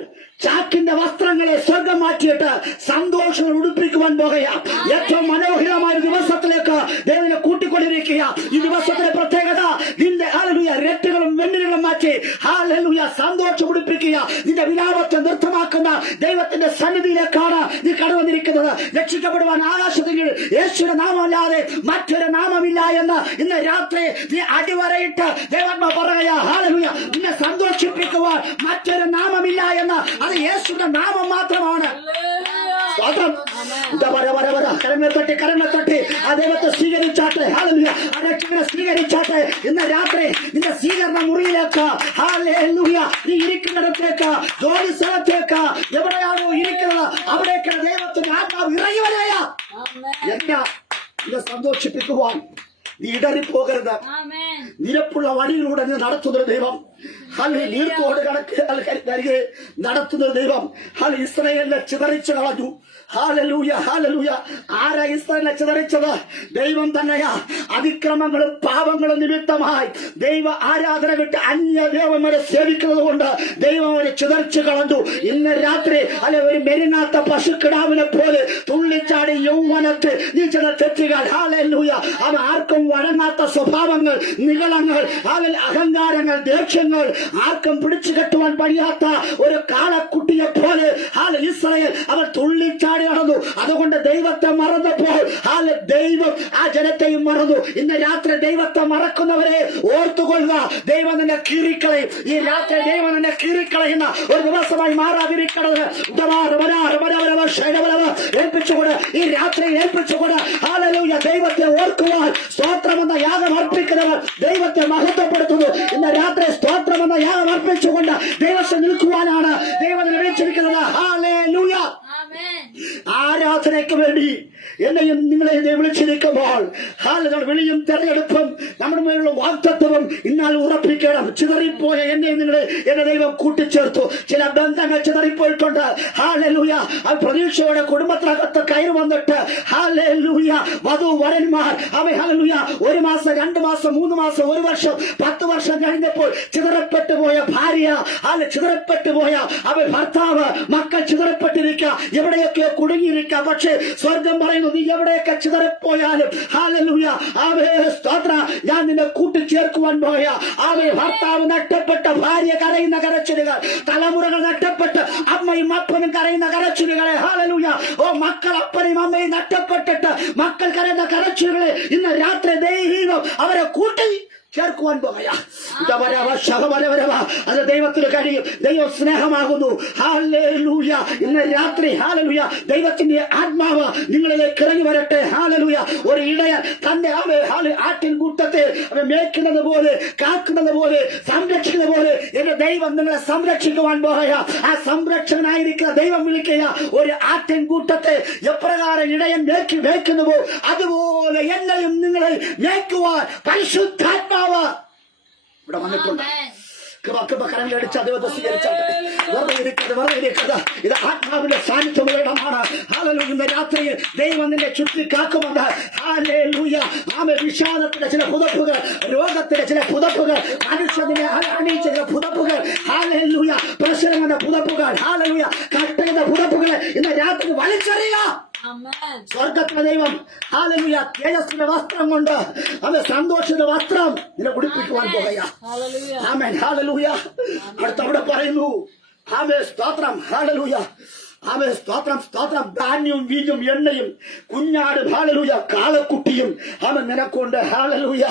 ചാക്കിന്റെ വസ്ത്രങ്ങളെ സ്വർഗം മാറ്റിയിട്ട് സന്തോഷം ഉടുപ്പിക്കുവാൻ പോകുക. ഏറ്റവും മനോഹരമായ ദിവസത്തിലേക്ക് ദൈവനെ കൂട്ടിക്കൊണ്ടിരിക്കുക. ഈ ദിവസത്തിന്റെ പ്രത്യേകത നിന്റെ ഹല്ലേലൂയ രട്ടുകളും വെണ്ണിലുകളും മാറ്റി ഹല്ലേലൂയ സന്തോഷം ഉടുപ്പിക്കുക. നിന്റെ വിലാപത്തെ നൃത്തമാക്കുന്ന ദൈവത്തിന്റെ സന്നിധിയിലേക്കാണ് നീ കടവന്നിരിക്കുന്നത്. രക്ഷിക്കപ്പെടുവാൻ ആകാശത്തിൽ യേശുവിന്റെ നാമമല്ലാതെ മറ്റൊരു നാമമില്ല എന്ന് ഇന്ന് രാത്രി നീ അടിവരയിട്ട് ദൈവാത്മാ പറയുക. ഹല്ലേലൂയ നിന്നെ സന്തോഷിപ്പിക്കുവാൻ മറ്റൊരു നാമമില്ല എന്ന്, അത് യേശുവിന്റെ നാമം മാത്രമാണ്. കരങ്ങളെ തട്ടി ആ ദൈവത്തെ സ്വീകരിച്ചാട്ടെ. ഹല്ലേലൂയ ആ രക്ഷകനെ സ്വീകരിച്ചാട്ടെ. ഇന്ന് രാത്രി നിന്റെ സ്വീകരണ മുറിയിലേക്ക് ഹല്ലേലൂയ നീ ഇരിക്കുന്നിടത്തേക്ക്, ജോലി സ്ഥലത്തേക്ക്, എവിടെയാണോ ഇരിക്കുന്നത് അവിടേക്ക് ദൈവത്തിന്റെ ആത്മാവ് ഇറങ്ങി വരിക. എന്നെ ഇത് സന്തോഷിപ്പിക്കുവാൻ നീ ഇടറിപ്പോകരുത്. നിരപ്പുള്ള വഴിയിലൂടെ നീ നടത്തുന്നൊരു ദൈവം, നീർത്തോട് കണക്ക് നടത്തുന്ന ദൈവം ഇസ്രായേലിനെ ചിതറിച്ചു കളഞ്ഞു. Hallelujah hallelujah. ആരാ ഇസ്രായേലിനെ ചിതറിച്ചത്? ദൈവം തന്നെയാ. അതിക്രമങ്ങളും പാപങ്ങളും നിമിത്തമായി ദൈവ ആരാധന വിട്ട് അന്യ ദൈവങ്ങളെ സേവിക്കുന്നത് കൊണ്ട് ദൈവം അവരെ ചിതറിച്ചു കളഞ്ഞു. ഇന്ന് രാത്രി ഒരു മെരുങ്ങാത്ത പശുക്കിടാവിനെ പോലെ തുള്ളിച്ചാടി യൗവനത്തിൽ നീ ചില തെറ്റുകൾ ഹല്ലേലൂയ അവ ആർക്കും വഴങ്ങാത്ത സ്വഭാവങ്ങൾ, നിഗളങ്ങൾ, അഹങ്കാരങ്ങൾ, ദേഷ്യങ്ങൾ, ആർക്കും പിടിച്ചു കെട്ടുവാൻ കഴിയാത്ത ഒരു കാളക്കുട്ടിയെ പോലെ ഇസ്രായേൽ അവർ തുള്ളിച്ചാടി നടന്നു. അതുകൊണ്ട് ദൈവത്തെ മറന്നപ്പോൾ ദൈവം ആ ജനത്തെയും മറന്നു. ഇന്ന് രാത്രി ദൈവത്തെ മറക്കുന്നവരെ ഓർത്തുകൊള്ളുക. ദൈവം നിന്നെ കീറിക്കളയും. ഈ രാത്രി ദൈവം നിന്നെ കീറിക്കളയുന്ന ഒരു ദിവസമായി മാറാതിരിക്കണത് ഏൽപ്പിച്ചുകൊണ്ട് ഈ രാത്രി ഏൽപ്പിച്ചുകൊണ്ട് ഹല്ലേലൂയ ദൈവത്തെ ഓർക്കുവാൻ സ്തോത്രമെന്ന യാഗം അർപ്പിക്കുന്നവർ ദൈവത്തെ മഹത്വപ്പെടുത്തുന്നു. ഇന്ന് രാത്രി സ്തോത്രമെന്ന യാഗം അർപ്പിച്ചുകൊണ്ട് ദൈവത്തെ നിൽക്കുവാനാണ് ദൈവത്തിനെ വിളിച്ചിരിക്കുന്നത്. ഹല്ലേലൂയ. ആരാധനയ്ക്ക് വേണ്ടി എന്നെയും നിങ്ങളെ വിളിച്ചിരിക്കുമ്പോൾ വിളിയും തെരഞ്ഞെടുപ്പും നമ്മുടെ മേലുള്ള വാഗ്ദത്തവും ഇന്നാൽ ഉറപ്പിക്കണം. ചിതറിപ്പോയ എന്നെയും നിങ്ങളെ എന്റെ ദൈവം കൂട്ടിച്ചേർത്തു. ചില ബന്ധങ്ങൾ ചിതറിപ്പോയിട്ടുണ്ട്. ഹല്ലേലൂയ. അത് പ്രതീക്ഷയോടെ കുടുംബത്തിനകത്ത് കയറി വന്നിട്ട് ഹല്ലേലൂയ വധു വരന്മാർ ഹല്ലേലൂയ 1 മാസം 2 മാസം 3 മാസം 1 വർഷം 10 വർഷം കഴിഞ്ഞപ്പോൾ ചിതറപ്പെട്ടു പോയ ഭാര്യ, ചിതറപ്പെട്ടു പോയ ഭർത്താവ്, മക്കൾ ചിതറപ്പെട്ടിരിക്കുക, എവിടെയൊക്കെയോ കുടുങ്ങിയിരിക്കുക. പക്ഷേ സ്വർഗം പറയുന്നു നീ എവിടെയൊക്കെ ചിതറിപ്പോയാലും ഹല്ലേലൂയ സ്തോത്രം ഞാൻ നിന്നെ കൂട്ടിച്ചേർക്കുവാൻ പോയ ഭർത്താവ് നഷ്ടപ്പെട്ട ഭാര്യ കരയുന്ന കരച്ചിലുകൾ, തലമുറകൾ നഷ്ടപ്പെട്ട് അമ്മയും അപ്പനും കരയുന്ന കരച്ചിലുകളെ ഹല്ലേലൂയ മക്കൾ അപ്പനെയും അമ്മയും നഷ്ടപ്പെട്ടിട്ട് മക്കൾ കരയുന്ന കരച്ചിലുകളെ ഇന്ന് രാത്രി ദൈവം അവരെ കൂട്ടി ചേർക്കുവാൻ പോകയാ. അത് ദൈവത്തിന് കഴിയും. ദൈവം സ്നേഹമാകുന്നു. ഹല്ലേലൂയ. ഇന്ന് രാത്രി ഹല്ലേലൂയ ദൈവത്തിന്റെ ആത്മാവ് നിങ്ങളിലേക്ക് ഇറങ്ങി വരട്ടെ. ഹല്ലേലൂയ. ഒരു ഇടയൻ തന്റെ ആട്ടിൻ കൂട്ടത്തെ മേയ്ക്കുന്നത് പോലെ, കാക്കുന്നത് പോലെ, സംരക്ഷിക്കുന്നത് പോലെ എന്റെ ദൈവം നിങ്ങളെ സംരക്ഷിക്കുവാൻ പോകയാ. ആ സംരക്ഷകനായിരിക്കുന്ന ദൈവം വിളിക്കുക. ഒരു ആട്ടിൻ കൂട്ടത്തെ എപ്രകാരം ഇടയൻ മേയ്ക്കുന്നുവോ അതുപോലെ എന്നെയും നിങ്ങളെ മേയ്ക്കുവാൻ പരിശുദ്ധാത്മാവ് ഇവിടെ വന്നിട്ടുണ്ട്. കരങ്ങളടിച്ച് ദൈവത്തെ സ്വീകരിച്ചാട്ടെ. വെറുതെ ഇരിക്കരുത്. ഇത് ആത്മാവിന്റെ സാന്നിധ്യമുള്ള ഇടമാണ്. ഹല്ലേലൂയ. ഇന്ന് രാത്രിയിൽ ദൈവം നിന്നെ ചുറ്റി കാക്കുമെന്ന്. ഹല്ലേലൂയ. വിഷാദത്തിന്റെ ചില പുതപ്പുകൾ, രോഗത്തിന്റെ ചില പുതപ്പുകൾ, മനുഷ്യനെ അണിയിച്ച ചില പുതപ്പുകൾ, ഹല്ലേലൂയ പ്രശ്നങ്ങളുടെ പുതപ്പുകൾ, ഹല്ലേലൂയ കട്ടയുടെ പുതപ്പുകൾ ഇന്ന് രാത്രി വലിച്ചെറിയുക. സ്വർഗത്തിലെ ദൈവം ഹല്ലേലൂയ തേജസ്സിന്റെ വസ്ത്രം കൊണ്ട് അത് സന്തോഷത്തിന്റെ വസ്ത്രം നിന്നെ കുടിപ്പിക്കുവാൻ പോകുക. ആമേൻ. ഹല്ലേലൂയ. അടുത്തവിടെ പറയുന്നു ആമേൻ സ്തോത്രം. ഹല്ലേലൂയ. ആമേൻ സ്തോത്രം. സ്തോത്രം. ധാന്യവും വീഞ്ഞും എണ്ണയും കുഞ്ഞാട് ഹല്ലേലൂയ കാളക്കുട്ടിയും അവൻ നിനക്കൊണ്ട്. ഹല്ലേലൂയ.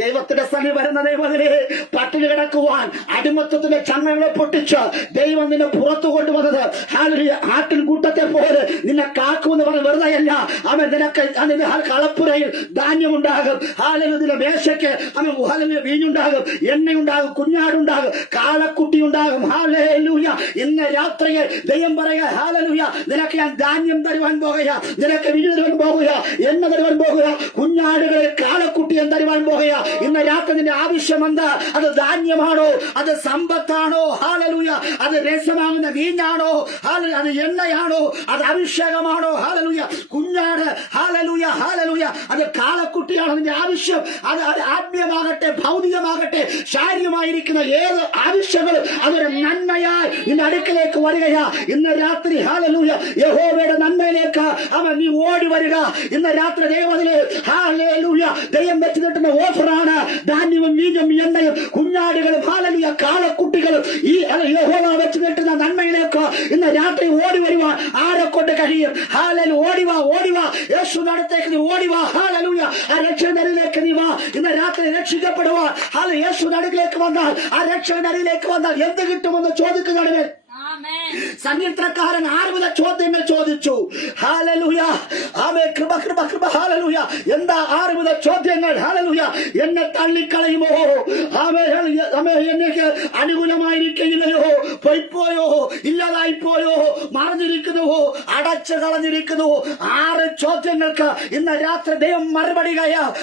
ദൈവത്തിന്റെ സന്നി വരുന്ന ദൈവത്തിനെ പട്ടിണി കിടക്കുവാൻ അടിമത്തത്തിന്റെ ചങ്ങലകളെ പൊട്ടിച്ച് ദൈവം നിന്നെ പുറത്തു കൊണ്ടുവന്നത് ഹല്ലേലൂയ ആട്ടിൻ കൂട്ടത്തെ പോലെ നിന്നെ കാക്കുമെന്ന് പറഞ്ഞ് വെറുതെയല്ല. അവൻ നിനക്ക് അതിന്റെ കളപ്പുരയിൽ ധാന്യമുണ്ടാകും. ഹല്ലേലൂയ നിന്റെ മേശയ്ക്ക് അവൻ ഹല്ലേലൂയ വീഞ്ഞുണ്ടാകും, എണ്ണയുണ്ടാകും, കുഞ്ഞാടുണ്ടാകും, കാളക്കുട്ടി ഉണ്ടാകും. ഹല്ലേലൂയ. ഇന്ന് രാത്രിയിൽ ദൈവം പറയുക ഹല്ലേലൂയ നിനക്ക് ഞാൻ ധാന്യം തരുവാൻ പോകുക, നിനക്ക് വീഞ്ഞു തരുവാൻ പോകുക, എണ്ണ തരുവാൻ പോകുക, കുഞ്ഞാടുകളെ കാളക്കുട്ടിയും തരുവാൻ പോകുക. ഇന്ന് രാത്രി നിന്റെ ആവശ്യം എന്താ? അത് ധാന്യമാണോ? അത് സമ്പത്താണോ? ഹല്ലേലൂയ. അത് രസമാകുന്ന വീഞ്ഞാണോ? ഹല്ലേലൂയ. അത് എണ്ണയാണോ? അത് അഭിഷേകമാണോ? ഹല്ലേലൂയ. കുഞ്ഞാട് ഹല്ലേലൂയ. ഹല്ലേലൂയ. അത് കാളക്കുട്ടിയാണോ നിന്റെ ആവശ്യം? അത് ആത്മീയമാകട്ടെ, ഭൗതികമാകട്ടെ, ശാരീരികമായിരിക്കുന്ന ഏത് ആവശ്യങ്ങളും അതൊരു നന്മയായി നിന്റെ അടുക്കലേക്ക് വരികയാ. ഇന്ന് രാത്രി ഹല്ലേലൂയ യഹോവയുടെ നന്മയിലേക്ക് അവൻ നീ ഓടി വരിക. ഇന്ന് രാത്രി ദൈവത്തിലെ ഹല്ലേലൂയ ദൈവം വെച്ച് കിട്ടുന്ന ഓഫറാണ് ധാന്യവും വീഞ്ഞും എണ്ണയും കുഞ്ഞാടുകളും ഹല്ലേലൂയ കാളക്കുട്ടികളും. ഈ യഹോവ വെച്ച് കിട്ടുന്ന നന്മയിലേക്ക് ഇന്ന് രാത്രി ഓടി വരുവാൻ ആരെ കൊണ്ട് കഴിയും? ഹല്ലേലൂയ. ഓടിവാ, ഓടിവാ. യേശു അടുത്തേക്ക് നീ ഓടിവാ. ഹല്ലേലൂയ. ആ രക്ഷകനിലേക്ക് നീ വാ. ഇന്ന് രാത്രി രക്ഷിക്കപ്പെടുവാൻ ഹല്ലേലൂയ യേശു അടുക്കിലേക്ക് വന്നാൽ, ആ രക്ഷകനിലേക്ക് വന്നാൽ എന്ത് കിട്ടുമെന്ന് ചോദിക്കുന്നവരെ സംഗീതക്കാരൻ 60 ചോദ്യങ്ങൾ ചോദിച്ചു. ഹല്ലേലൂയ. ആമേൻ. കൃപ കൃപ കൃപ. ഹല്ലേലൂയ. എന്താ 60 ചോദ്യങ്ങൾ? ഹല്ലേലൂയ. എന്നെ തള്ളിക്കളയുമോ? ആമേൻ. എനിക്ക് അനുകൂലമായിരിക്കില്ലയോ? പൊയ്പോയോ? ഇല്ലാതായിപ്പോയോ? മറഞ്ഞിരിക്കുന്നുവോ? അടച്ചു കളഞ്ഞിരിക്കുന്നുവോ? 6 ചോദ്യങ്ങൾക്ക് ഇന്ന് രാത്രി ദൈവം മറുപടി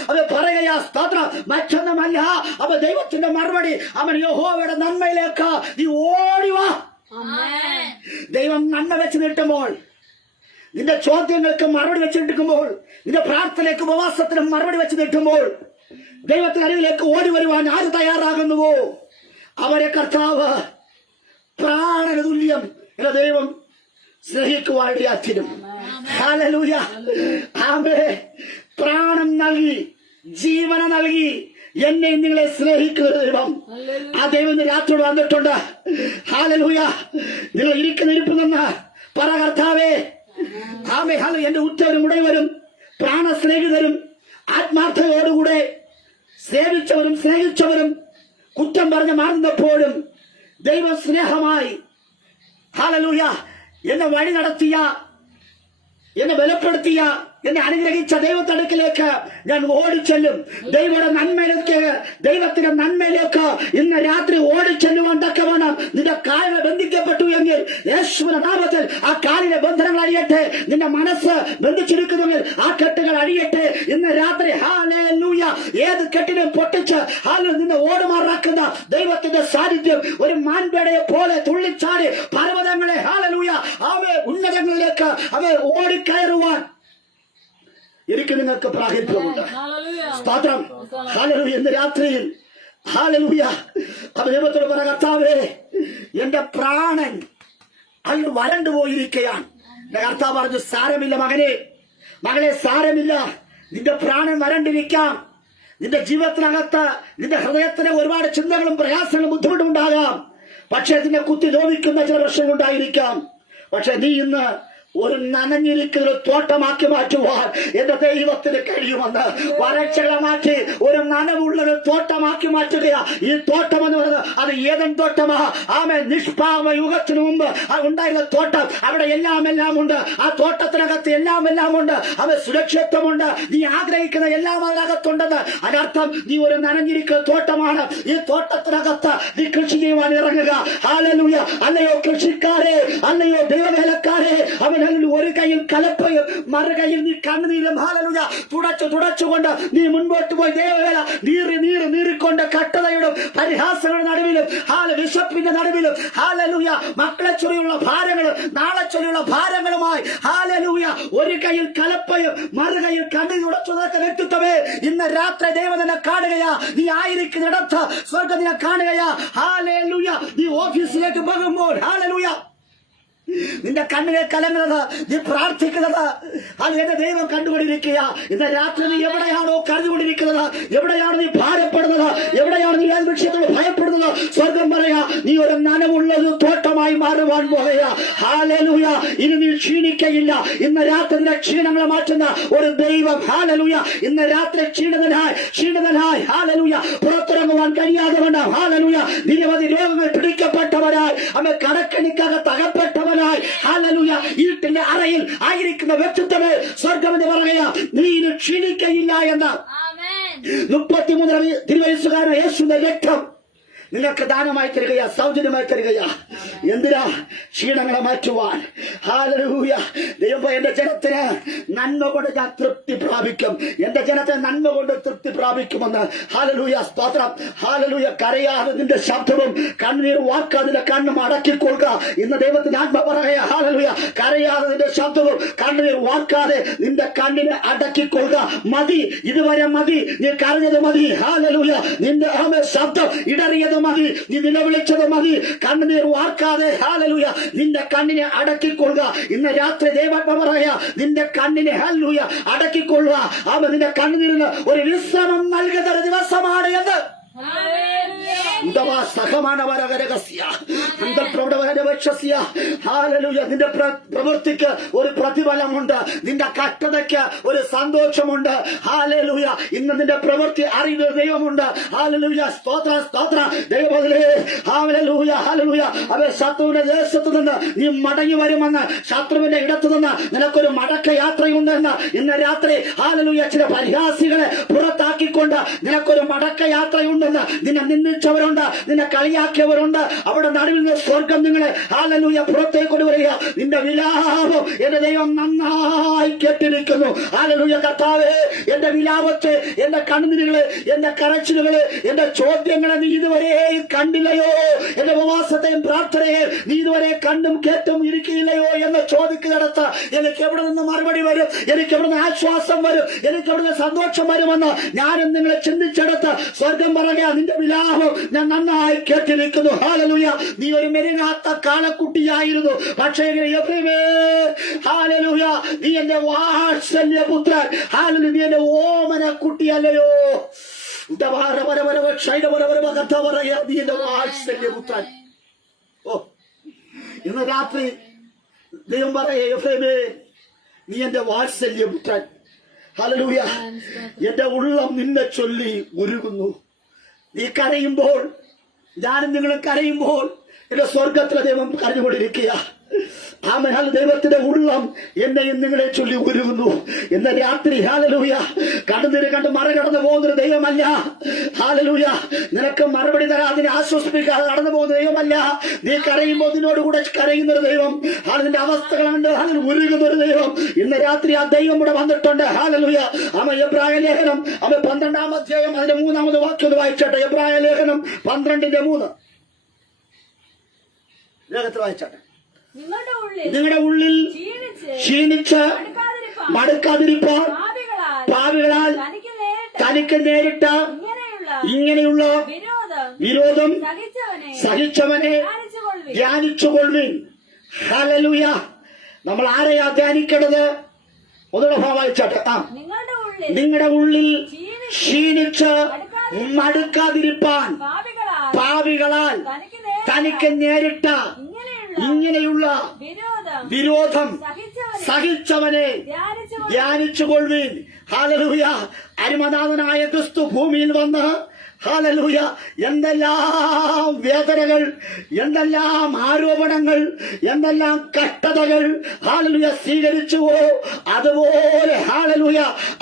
അവ പറയുകയാ. സ്തോത്രം. മറ്റൊന്നുമല്ല, അവ ദൈവത്തിന്റെ മറുപടി അവൻ യഹോവയുടെ നന്മയിലേക്ക് നീ ഓടിവാ. ദൈവം നന്മ വെച്ച് നീട്ടുമ്പോൾ, നിന്റെ ചോദ്യങ്ങൾക്ക് മറുപടി വെച്ച് നീട്ടുമ്പോൾ, നിന്റെ പ്രാർത്ഥനയ്ക്ക് ഉപവാസത്തിനും മറുപടി വെച്ച് നീട്ടുമ്പോൾ, ദൈവത്തിന്റെ അരികിലേക്ക് ഓടി വരുവാൻ ആര് തയ്യാറാകുന്നുവോ അവരെ കർത്താവ് പ്രാണന തുല്യം എന്ന ദൈവം സ്നേഹിക്കുവാൻ അച്ഛനും. ഹല്ലേലൂയ. ആമേൻ. പ്രാണം നൽകി, ജീവന നൽകി എന്നെ നിങ്ങളെ സ്നേഹിക്കുന്ന ദൈവം, ആ ദൈവം രാത്രിയോട് വന്നിട്ടുണ്ട്. ഹല്ലേലൂയ. നിങ്ങൾ ഇരിക്കുന്ന ഇരിപ്പ് നിന്ന് പറ കർത്താവേ. ആമേൻ. ഹല്ലേലൂയ. എന്റെ ഉറ്റവരും ഉടയവരും പ്രാണസ്നേഹിതരും ആത്മാർത്ഥതയോടുകൂടെ സേവിച്ചവരും സ്നേഹിച്ചവരും കുറ്റം പറഞ്ഞ് മാറുന്നപ്പോഴും ദൈവ സ്നേഹമായി ഹല്ലേലൂയ എന്നെ വഴി നടത്തിയ, എന്നെ ബലപ്പെടുത്തിയ, എന്നെ അനുഗ്രഹിച്ച ദൈവത്തടുക്കിലേക്ക് ഞാൻ ഓടിച്ചെല്ലും. ദൈവത്തിന്റെ നന്മയിലേക്ക് ഇന്ന് രാത്രി ഓടിച്ചെല്ലുവാൻ തക്കവണ്ണം നിന്റെ കാലുകൾ ബന്ധിക്കപ്പെട്ടു എങ്കിൽ യേശുവിന്റെ നാമത്തിൽ ആ കാലിലെ ബന്ധനങ്ങൾ അഴിയട്ടെ. നിന്റെ മനസ്സ് ബന്ധിച്ചിരിക്കുന്നെങ്കിൽ ആ കെട്ടുകൾ അഴിയട്ടെ ഇന്ന് രാത്രി. ഹല്ലേലൂയ. ഏത് കെട്ടിനും പൊട്ടിച്ച് ഹല്ലേലൂയ നിന്നെ ഓടുമാറാക്കുന്ന ദൈവത്തിന്റെ സാന്നിധ്യം ഒരു മാൻപേടയെ പോലെ തുള്ളിച്ചാടി പർവ്വതങ്ങളെ ഹല്ലേലൂയ അവയെ ഉന്നതങ്ങളിലേക്ക് അവയെ ഓടിക്കയറുവാൻ എനിക്ക് നിങ്ങൾക്ക് പ്രാഗൽഭ്യമുണ്ട്. സ്തോത്രം. ഹല്ലേലൂയ. ഇന്ന് രാത്രിയിൽ ഹല്ലേലൂയ ദൈവത്തോട് പറ കർത്താവേ, എന്റെ പ്രാണൻ അന്ന് വരണ്ടു പോയിരിക്കുകയാണ്. എന്റെ കർത്താവ് പറഞ്ഞു, സാരമില്ല മകനെ, മകളെ, സാരമില്ല. നിന്റെ പ്രാണൻ വരണ്ടിരിക്കാം. നിന്റെ ജീവിതത്തിനകത്ത് നിന്റെ ഹൃദയത്തിന് ഒരുപാട് ചിന്തകളും പ്രയാസങ്ങളും ബുദ്ധിമുട്ടും ഉണ്ടാകാം. പക്ഷെ നിന്നെ കുത്തി നോവിക്കുന്ന ചില പ്രശ്നങ്ങൾ ഉണ്ടായിരിക്കാം. പക്ഷെ നീ ഇന്ന് ഒരു നനഞ്ഞിരിക്കുന്ന ഒരു തോട്ടമാക്കി മാറ്റുവാൻ എന്റെ ദൈവത്തിന് കഴിയുമെന്ന്. വരൾച്ചകളെ മാറ്റി ഒരു നനവുള്ള ഒരു തോട്ടമാക്കി മാറ്റുക. ഈ തോട്ടം എന്ന് പറയുന്നത് അത് ഏതൻ തോട്ടമാ. ആമേൻ. നിഷ്പാപ യുഗത്തിന് മുമ്പ് ഉണ്ടായിരുന്ന തോട്ടം. അവിടെ എല്ലാം ഉണ്ട്. ആ തോട്ടത്തിനകത്ത് എല്ലാം ഉണ്ട്. അവ സുരക്ഷിതത്വമുണ്ട്. നീ ആഗ്രഹിക്കുന്ന എല്ലാം അതിനകത്തുണ്ടെന്ന്. അതിനർത്ഥം നീ ഒരു നനഞ്ഞിരിക്കുന്ന തോട്ടമാണ്. ഈ തോട്ടത്തിനകത്ത് നീ കൃഷി ചെയ്യുവാൻ ഇറങ്ങുക. ഹല്ലേലൂയ. അല്ലയോ കൃഷിക്കാരെ, അല്ലയോ ദൈവവേലക്കാരെ, അവൻ ഒരു കയ്യിൽ കലപ്പയും മറുകൈയിൽ നീ കണ്ണുനീരും ഹല്ലേലൂയ തുടച്ചുകൊണ്ട് നീ മുൻപോട്ട് പോയി ദൈവവേല നീറിക്കൊണ്ട് കട്ടതയുടെ പരിഹാസങ്ങളുടെ നടുവിലും വിശപ്പിന്റെ നടുവിലും ഹല്ലേലൂയ മക്കളെ ചൊല്ലിയുള്ള ഭാരങ്ങളും നാളെ ചൊല്ലിയുള്ള ഭാരങ്ങളുമായി ഹല്ലേലൂയ ഒരു കയ്യിൽ കലപ്പയും മറുകൈയിൽ കണ്ണുനീർ തുടച്ചു നിൽക്കുന്ന വ്യക്തിത്വമേ, ഇന്ന് രാത്രി ദൈവം നിന്നെ കാണുകയാ. നീ ആയിരിക്കുന്നിടത്ത് സ്വർഗ്ഗം നിന്നെ കാണുകയാ. ഹല്ലേലൂയ. നീ ഓഫീസിലേക്ക് പോകുമ്പോൾ ഹല്ലേലൂയ നിന്റെ കണ്ണിനെ കലങ്ങുന്നത്, നീ പ്രാർത്ഥിക്കുന്നത് അത് എന്റെ ദൈവം കണ്ടുകൊണ്ടിരിക്കുക. ഇന്ന് രാത്രി നീ എവിടെയാണോ കരുതുകൊണ്ടിരിക്കുന്നത്, എവിടെയാണ് നീ ഭാരപ്പെടുന്നത്, എവിടെയാണ് നീ ഏത് വിഷയത്തോട് ഭയപ്പെടുന്നത്, സ്വർഗം പറയാ നീ ഒരു നനവുള്ളൊരു തോട്ടമായി മാറുവാൻ പോകുക. ഹല്ലേലൂയ. ഇനി നീ ക്ഷീണിക്കയില്ല. ഇന്ന് രാത്രി നിന്റെ ക്ഷീണങ്ങളെ മാറ്റുന്ന ഒരു ദൈവം. ഹല്ലേലൂയ. ഇന്ന് രാത്രി ക്ഷീണിതനായി ഹല്ലേലൂയ പുറത്തിറങ്ങുവാൻ കഴിയാതെ കൊണ്ട് ഹല്ലേലൂയ നിരവധി രോഗങ്ങൾ പിടിക്കപ്പെട്ടവരായി അമ്മ കടക്കണിക്കകത്ത് അകപ്പെട്ടവരായി ഹല്ലേലൂയ ഇരുട്ടിന്റെ അറയിൽ ആയിരിക്കുന്ന വ്യക്തിത്വമേ, സ്വർഗം എന്ന് പറയുക നീ ഇനി ക്ഷീണിക്കയില്ല എന്ന്. 33 തിരുവയസ്സുകാരൻ യേശുവിന്റെ രക്തം നിങ്ങൾക്ക് ദാനമായി തരികയാ, സൗജന്യമായി തരികയാ. എന്തിനാ? ക്ഷീണങ്ങളെ മാറ്റുവാൻ. ഹല്ലേലൂയ. ദൈവം എന്റെ ജനത്തിന് നന്മ കൊണ്ട് ഞാൻ തൃപ്തി പ്രാപിക്കും. എന്റെ ജനത്തിന് നന്മ കൊണ്ട് തൃപ്തി പ്രാപിക്കുമെന്ന്. ഹല്ലേലൂയ. സ്തോത്രം. ഹല്ലേലൂയ. കരയാതെ നിന്റെ ശബ്ദവും കണ്ണുനീർ വാക്കാതിന്റെ കണ്ണും അടക്കിക്കൊള്ളുക. ഇന്ന് ദൈവത്തിന് ആത്മ പറയുക. ഹല്ലേലൂയ. കരയാതെ നിന്റെ ശബ്ദവും കണ്ണുനീർ വാക്കാതെ നിന്റെ കണ്ണിനെ അടക്കിക്കൊള്ളുക. മതി, ഇതുവരെ മതി. നീ കരഞ്ഞത് മതി. ഹല്ലേലൂയ. നിന്റെ ശബ്ദം ഇടറിയത് മതി, നീ നിലവിളിച്ചത് മതി. കണ്ണുനീർ വാർക്കാതെ ഹല്ലേലൂയ നിന്റെ കണ്ണിനെ അടക്കിക്കൊള്ളുക. ഇന്ന് രാത്രി ദൈവാത്മാ പറയാ നിന്റെ കണ്ണിനെ ഹല്ലേലൂയ അടക്കിക്കൊള്ളുക. അവൻ നിന്റെ കണ്ണുനീരിന് ഒരു വിശ്രമം നൽകുന്ന ദിവസമാണ് എന്ന്. നിന്റെ പ്രവൃത്തിക്ക് ഒരു പ്രതിഫലമുണ്ട്. നിന്റെ കഷ്ടതയ്ക്ക് ഒരു സന്തോഷമുണ്ട്. ഹല്ലേലൂയ. ഇന്ന് നിന്റെ പ്രവൃത്തി അറിയുന്ന ദൈവമുണ്ട്. ഹല്ലേലൂയ. സ്തോത്ര ദൈവമേ. ഹല്ലേലൂയ. ഹല്ലേലൂയ. അവ ശത്രുവിന്റെ ദേശത്ത് നിന്ന് നീ മടങ്ങി വരുമെന്ന്, ശത്രുവിന്റെ ഇടത്തു നിന്ന് നിനക്കൊരു മടക്ക യാത്രയുണ്ടെന്ന് ഇന്ന് രാത്രി ഹല്ലേലൂയ ചില പരിഹാസികളെ പുറത്താക്കിക്കൊണ്ട് നിനക്കൊരു മടക്ക യാത്രയുണ്ടെന്ന്. നിന്നെ നിന്ദിച്ചവരുണ്ട്, നിന്നെ കളിയാക്കിയവരുണ്ട്. അവിടെ നടുവിൽ നിന്ന് സ്വർഗം നിങ്ങളെ ഹല്ലേലൂയ പുറത്തേക്ക് കൊണ്ടുവരിക. നിന്റെ വിലാപം എന്റെ ദൈവം നന്നായി കേട്ടിരിക്കുന്നു. ഹല്ലേലൂയ. കർത്താവേ, എന്റെ വിലാപത്തെ, എന്റെ കണ്ണുനീരുകളെ, എന്റെ കരച്ചിലുകളെ, എന്റെ ചോദ്യങ്ങളെ നീ ഇതുവരെ കണ്ടില്ലയോ? എന്റെ ഉപവാസത്തെയും പ്രാർത്ഥനയെ നീ ഇതുവരെ കണ്ടും കേട്ടും ഇരിക്കില്ലയോ എന്ന് ചോദിക്കുന്നിടത്ത് എനിക്ക് എവിടെ നിന്ന് മറുപടി വരും? എനിക്ക് എവിടെ നിന്ന് ആശ്വാസം വരും? എനിക്ക് എവിടെ നിന്ന് സന്തോഷം വരുമെന്ന് ഞാനും നിങ്ങളെ ചിന്തിച്ചെടുത്ത് സ്വർഗം പറയുക നിന്റെ വിലാപം ഞാൻ നന്നായി കേട്ടിരിക്കുന്നു. ഹല്ലേലൂയ. നീ ഒരു മെരുങ്ങാത്ത കാളക്കുട്ടിയായിരുന്നു, പക്ഷേ ഹല്ലേലൂയ നീ എന്റെ വാത്സല്യപുത്രൻ. ഹല്ലേലൂയ. നീ എന്റെ ഓമന കുട്ടിയല്ലയോ? കഥ പറയാ നീ എന്റെ വാത്സല്യപുത്രൻ. ഓ, ഇന്ന് രാത്രി ദൈവം പറയാ എഫ്രൈമേ നീ എന്റെ വാത്സല്യപുത്രൻ. ഹല്ലേലൂയ. എന്റെ ഉള്ളം നിന്നെ ചൊല്ലി ഉരുകുന്നു. നീ കരയുമ്പോൾ, ഞാനും നിങ്ങളും കരയുമ്പോൾ എന്റെ സ്വർഗത്തിലെ ദൈവം കരഞ്ഞുകൊണ്ടിരിക്കുക. ആമേൻ. ദൈവത്തിന്റെ ഉള്ളം എന്നെയും നിങ്ങളെ ചൊല്ലി ഉരുകുന്നു. ഇന്ന് രാത്രി ഹല്ലേലൂയ കണ്ണുനീര് കണ്ട് മറികടന്നു പോകുന്നൊരു ദൈവമല്ല. ഹല്ലേലൂയ. നിനക്ക് മറുപടി തരാതെ ആശ്വസിപ്പിക്കാതെ കടന്നു പോകുന്ന ദൈവമല്ല. നീ കരയുമ്പോൾ നിന്നോടുകൂടെ കരയുന്നൊരു ദൈവം, നിന്റെ അവസ്ഥകൾ കണ്ട് ഉരുകുന്നൊരു ദൈവം. ഇന്ന് രാത്രി ആ ദൈവം ഇവിടെ വന്നിട്ടുണ്ട്. ഹല്ലേലൂയ. എബ്രായ ലേഖനം 12-ാം അധ്യായം അതിന്റെ 3-ാമത് വാക്യം വായിച്ചോട്ടെ. എബ്രായ ലേഖനം 12-3 വേഗത്തിൽ വായിച്ചോട്ടെ. നിങ്ങളുടെ ഉള്ളിൽ ക്ഷീണിച്ച് മടുക്കാതിരിപ്പാൻ പാപികളാൽ തനിക്ക് നേരിട്ട ഇങ്ങനെയുള്ള വിരോധം സഹിച്ചവനെ ധ്യാനിച്ചുകൊള്ളുവിൻ. ഹല്ലേലൂയ. നമ്മൾ ആരെയാ ധ്യാനിക്കേണ്ടത്? ഒന്നുകൂടെ വായിച്ചാട്ടെ. നിങ്ങളുടെ ഉള്ളിൽ ക്ഷീണിച്ച് മടുക്കാതിരിപ്പാൻ പാപികളാൽ തനിക്ക് നേരിട്ട ഇങ്ങനെയുള്ള വിരോധം സഹിച്ചവനെ ധ്യാനിച്ചുകൊള്ളുവീൻ. ഹല്ലേലൂയ. അരുമനാഥനായ ക്രിസ്തു ഭൂമിയിൽ വന്ന് ഹല്ലേലൂയ എന്തെല്ലാം വേദനകൾ, എന്തെല്ലാം ആരോപണങ്ങൾ, എന്തെല്ലാം കഷ്ടതകൾ ഹല്ലേലൂയ സ്വീകരിച്ചുവോ അതുപോലെ ഹല്ലേലൂയ